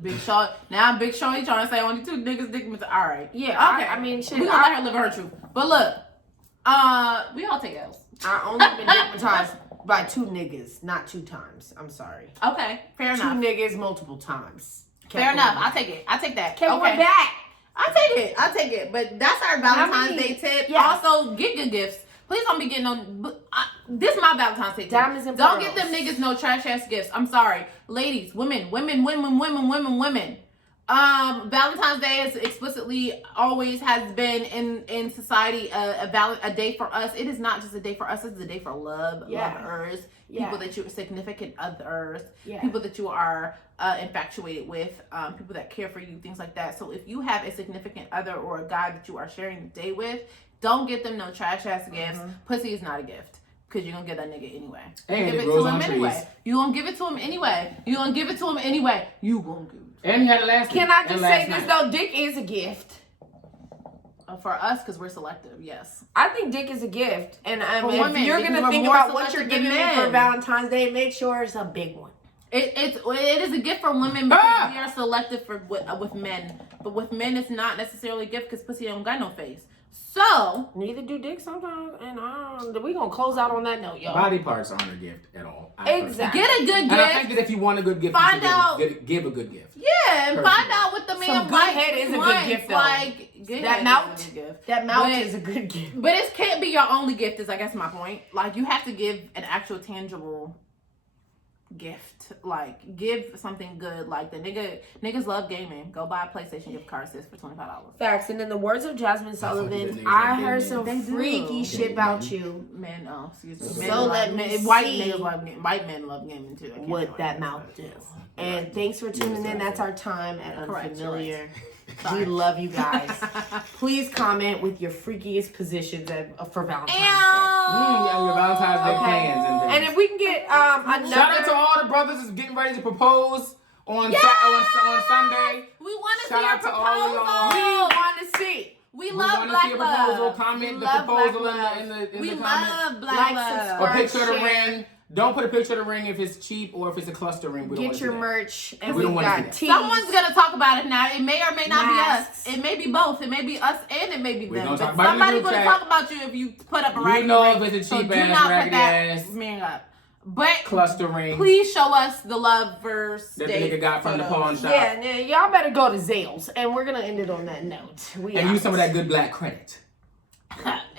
Big Sean. Now Big Sean, he trying to say only 2 niggas digmatized. All right. Yeah, Okay. I mean, shit. We gonna let her live her truth. But look, we all take L's. I only been digmatized by 2 niggas, not 2 times. I'm sorry. Okay, fair 2 enough. niggas, multiple times. Fair enough. I take it. I take that. Kept Okay. going back. I take it. But that's our Valentine's many- Day tip. Yeah. Also, get good gifts. Please don't be getting on. This is my Valentine's Day tip. Diamonds and Don't get pearls. them niggas no trash ass gifts. I'm sorry, ladies, women. Valentine's Day is explicitly always has been in society a day for us. It is not just a day for us. It's a day for love, Yeah. lovers, Yeah. people that you are significant others, Yeah. people that you are infatuated with, people that care for you, things like that. So if you have a significant other or a guy that you are sharing the day with, don't get them no trash ass gifts. Pussy is not a gift. Because you're going to give that nigga anyway. And Give it it grows to him on anyway. trees. You going to give it to him anyway. You going to give it to him anyway. You going to give it to him. And he had it last Can week I and just last say this night. though? Dick is a gift. For us, because we're selective, yes. I think dick is a gift, and For if women, you're because gonna we're think more about what you're selective than giving me for men. Valentine's Day, make sure it's a big one. It is a gift for women because Ah! we are selective with men. But with men, it's not necessarily a gift because pussy don't got no face. So, Neither do dick sometimes, and we gonna close out on that note, y'all. Body parts aren't a gift at all. Exactly. get a good And I think gift. that if you want a good gift, Find you out- should give a good gift. Yeah, and Personally. find out what the man Some good likes, head what is he a good wants. gift, though. Like, good That head mouth- is a good gift. That mouth But- is a good gift. But it can't be your only gift, is I guess my point. Like, you have to give an actual tangible gift. Like, give something good. Like, niggas love gaming. Go buy a PlayStation gift card, sis, for $25. Facts. And in the words of Jasmine fucking Sullivan, niggas I like heard gaming. some They do. freaky shit about you. Men, excuse me. So Men love- let me white see niggas love gaming. White men love gaming too. I can't What say that white mouth niggas, do. but- And thanks for tuning in. That's our time at Correct, Unfamiliar. Sorry. We love you guys. Please comment with your freakiest positions for Valentine's Day. Yeah, your Valentine's Day Okay. plans and things. And if we can get another. Shout out to all the brothers that's getting ready to propose on on Sunday. We want to see Shout your out to all y'all. proposal. We want to see. We We love want to black see a proposal. love. Comment We the love proposal black love. in the We comments. love black Like, love. A subscribe. picture of the Share. ring. Don't put a picture of the ring if it's cheap or if it's a cluster ring. We don't Get want your to merch. And We we don't wanna got see that. tees. Someone's gonna talk about it now. It may or may not Masks. be us. It may be both. It may be us and it may be We them. gonna But talk about it in the somebody's group gonna chat. talk about you if you put up a You raggedy know ring. if it's a So cheap do ass, not put raggedy that ass. ring up. But clustering please show us the lovers that the nigga got from the pawn shop. Yeah, and y'all better go to Zales. And we're going to end it on that note. And use some of that good black credit.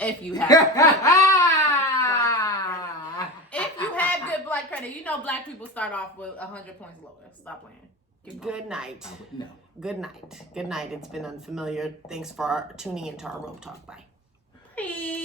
if you have good black credit. You know black people start off with 100 points lower. Stop playing. Good night. No. Good night. Good night. It's been Unfamiliar. Thanks for tuning into our Rope Talk. Bye. Bye.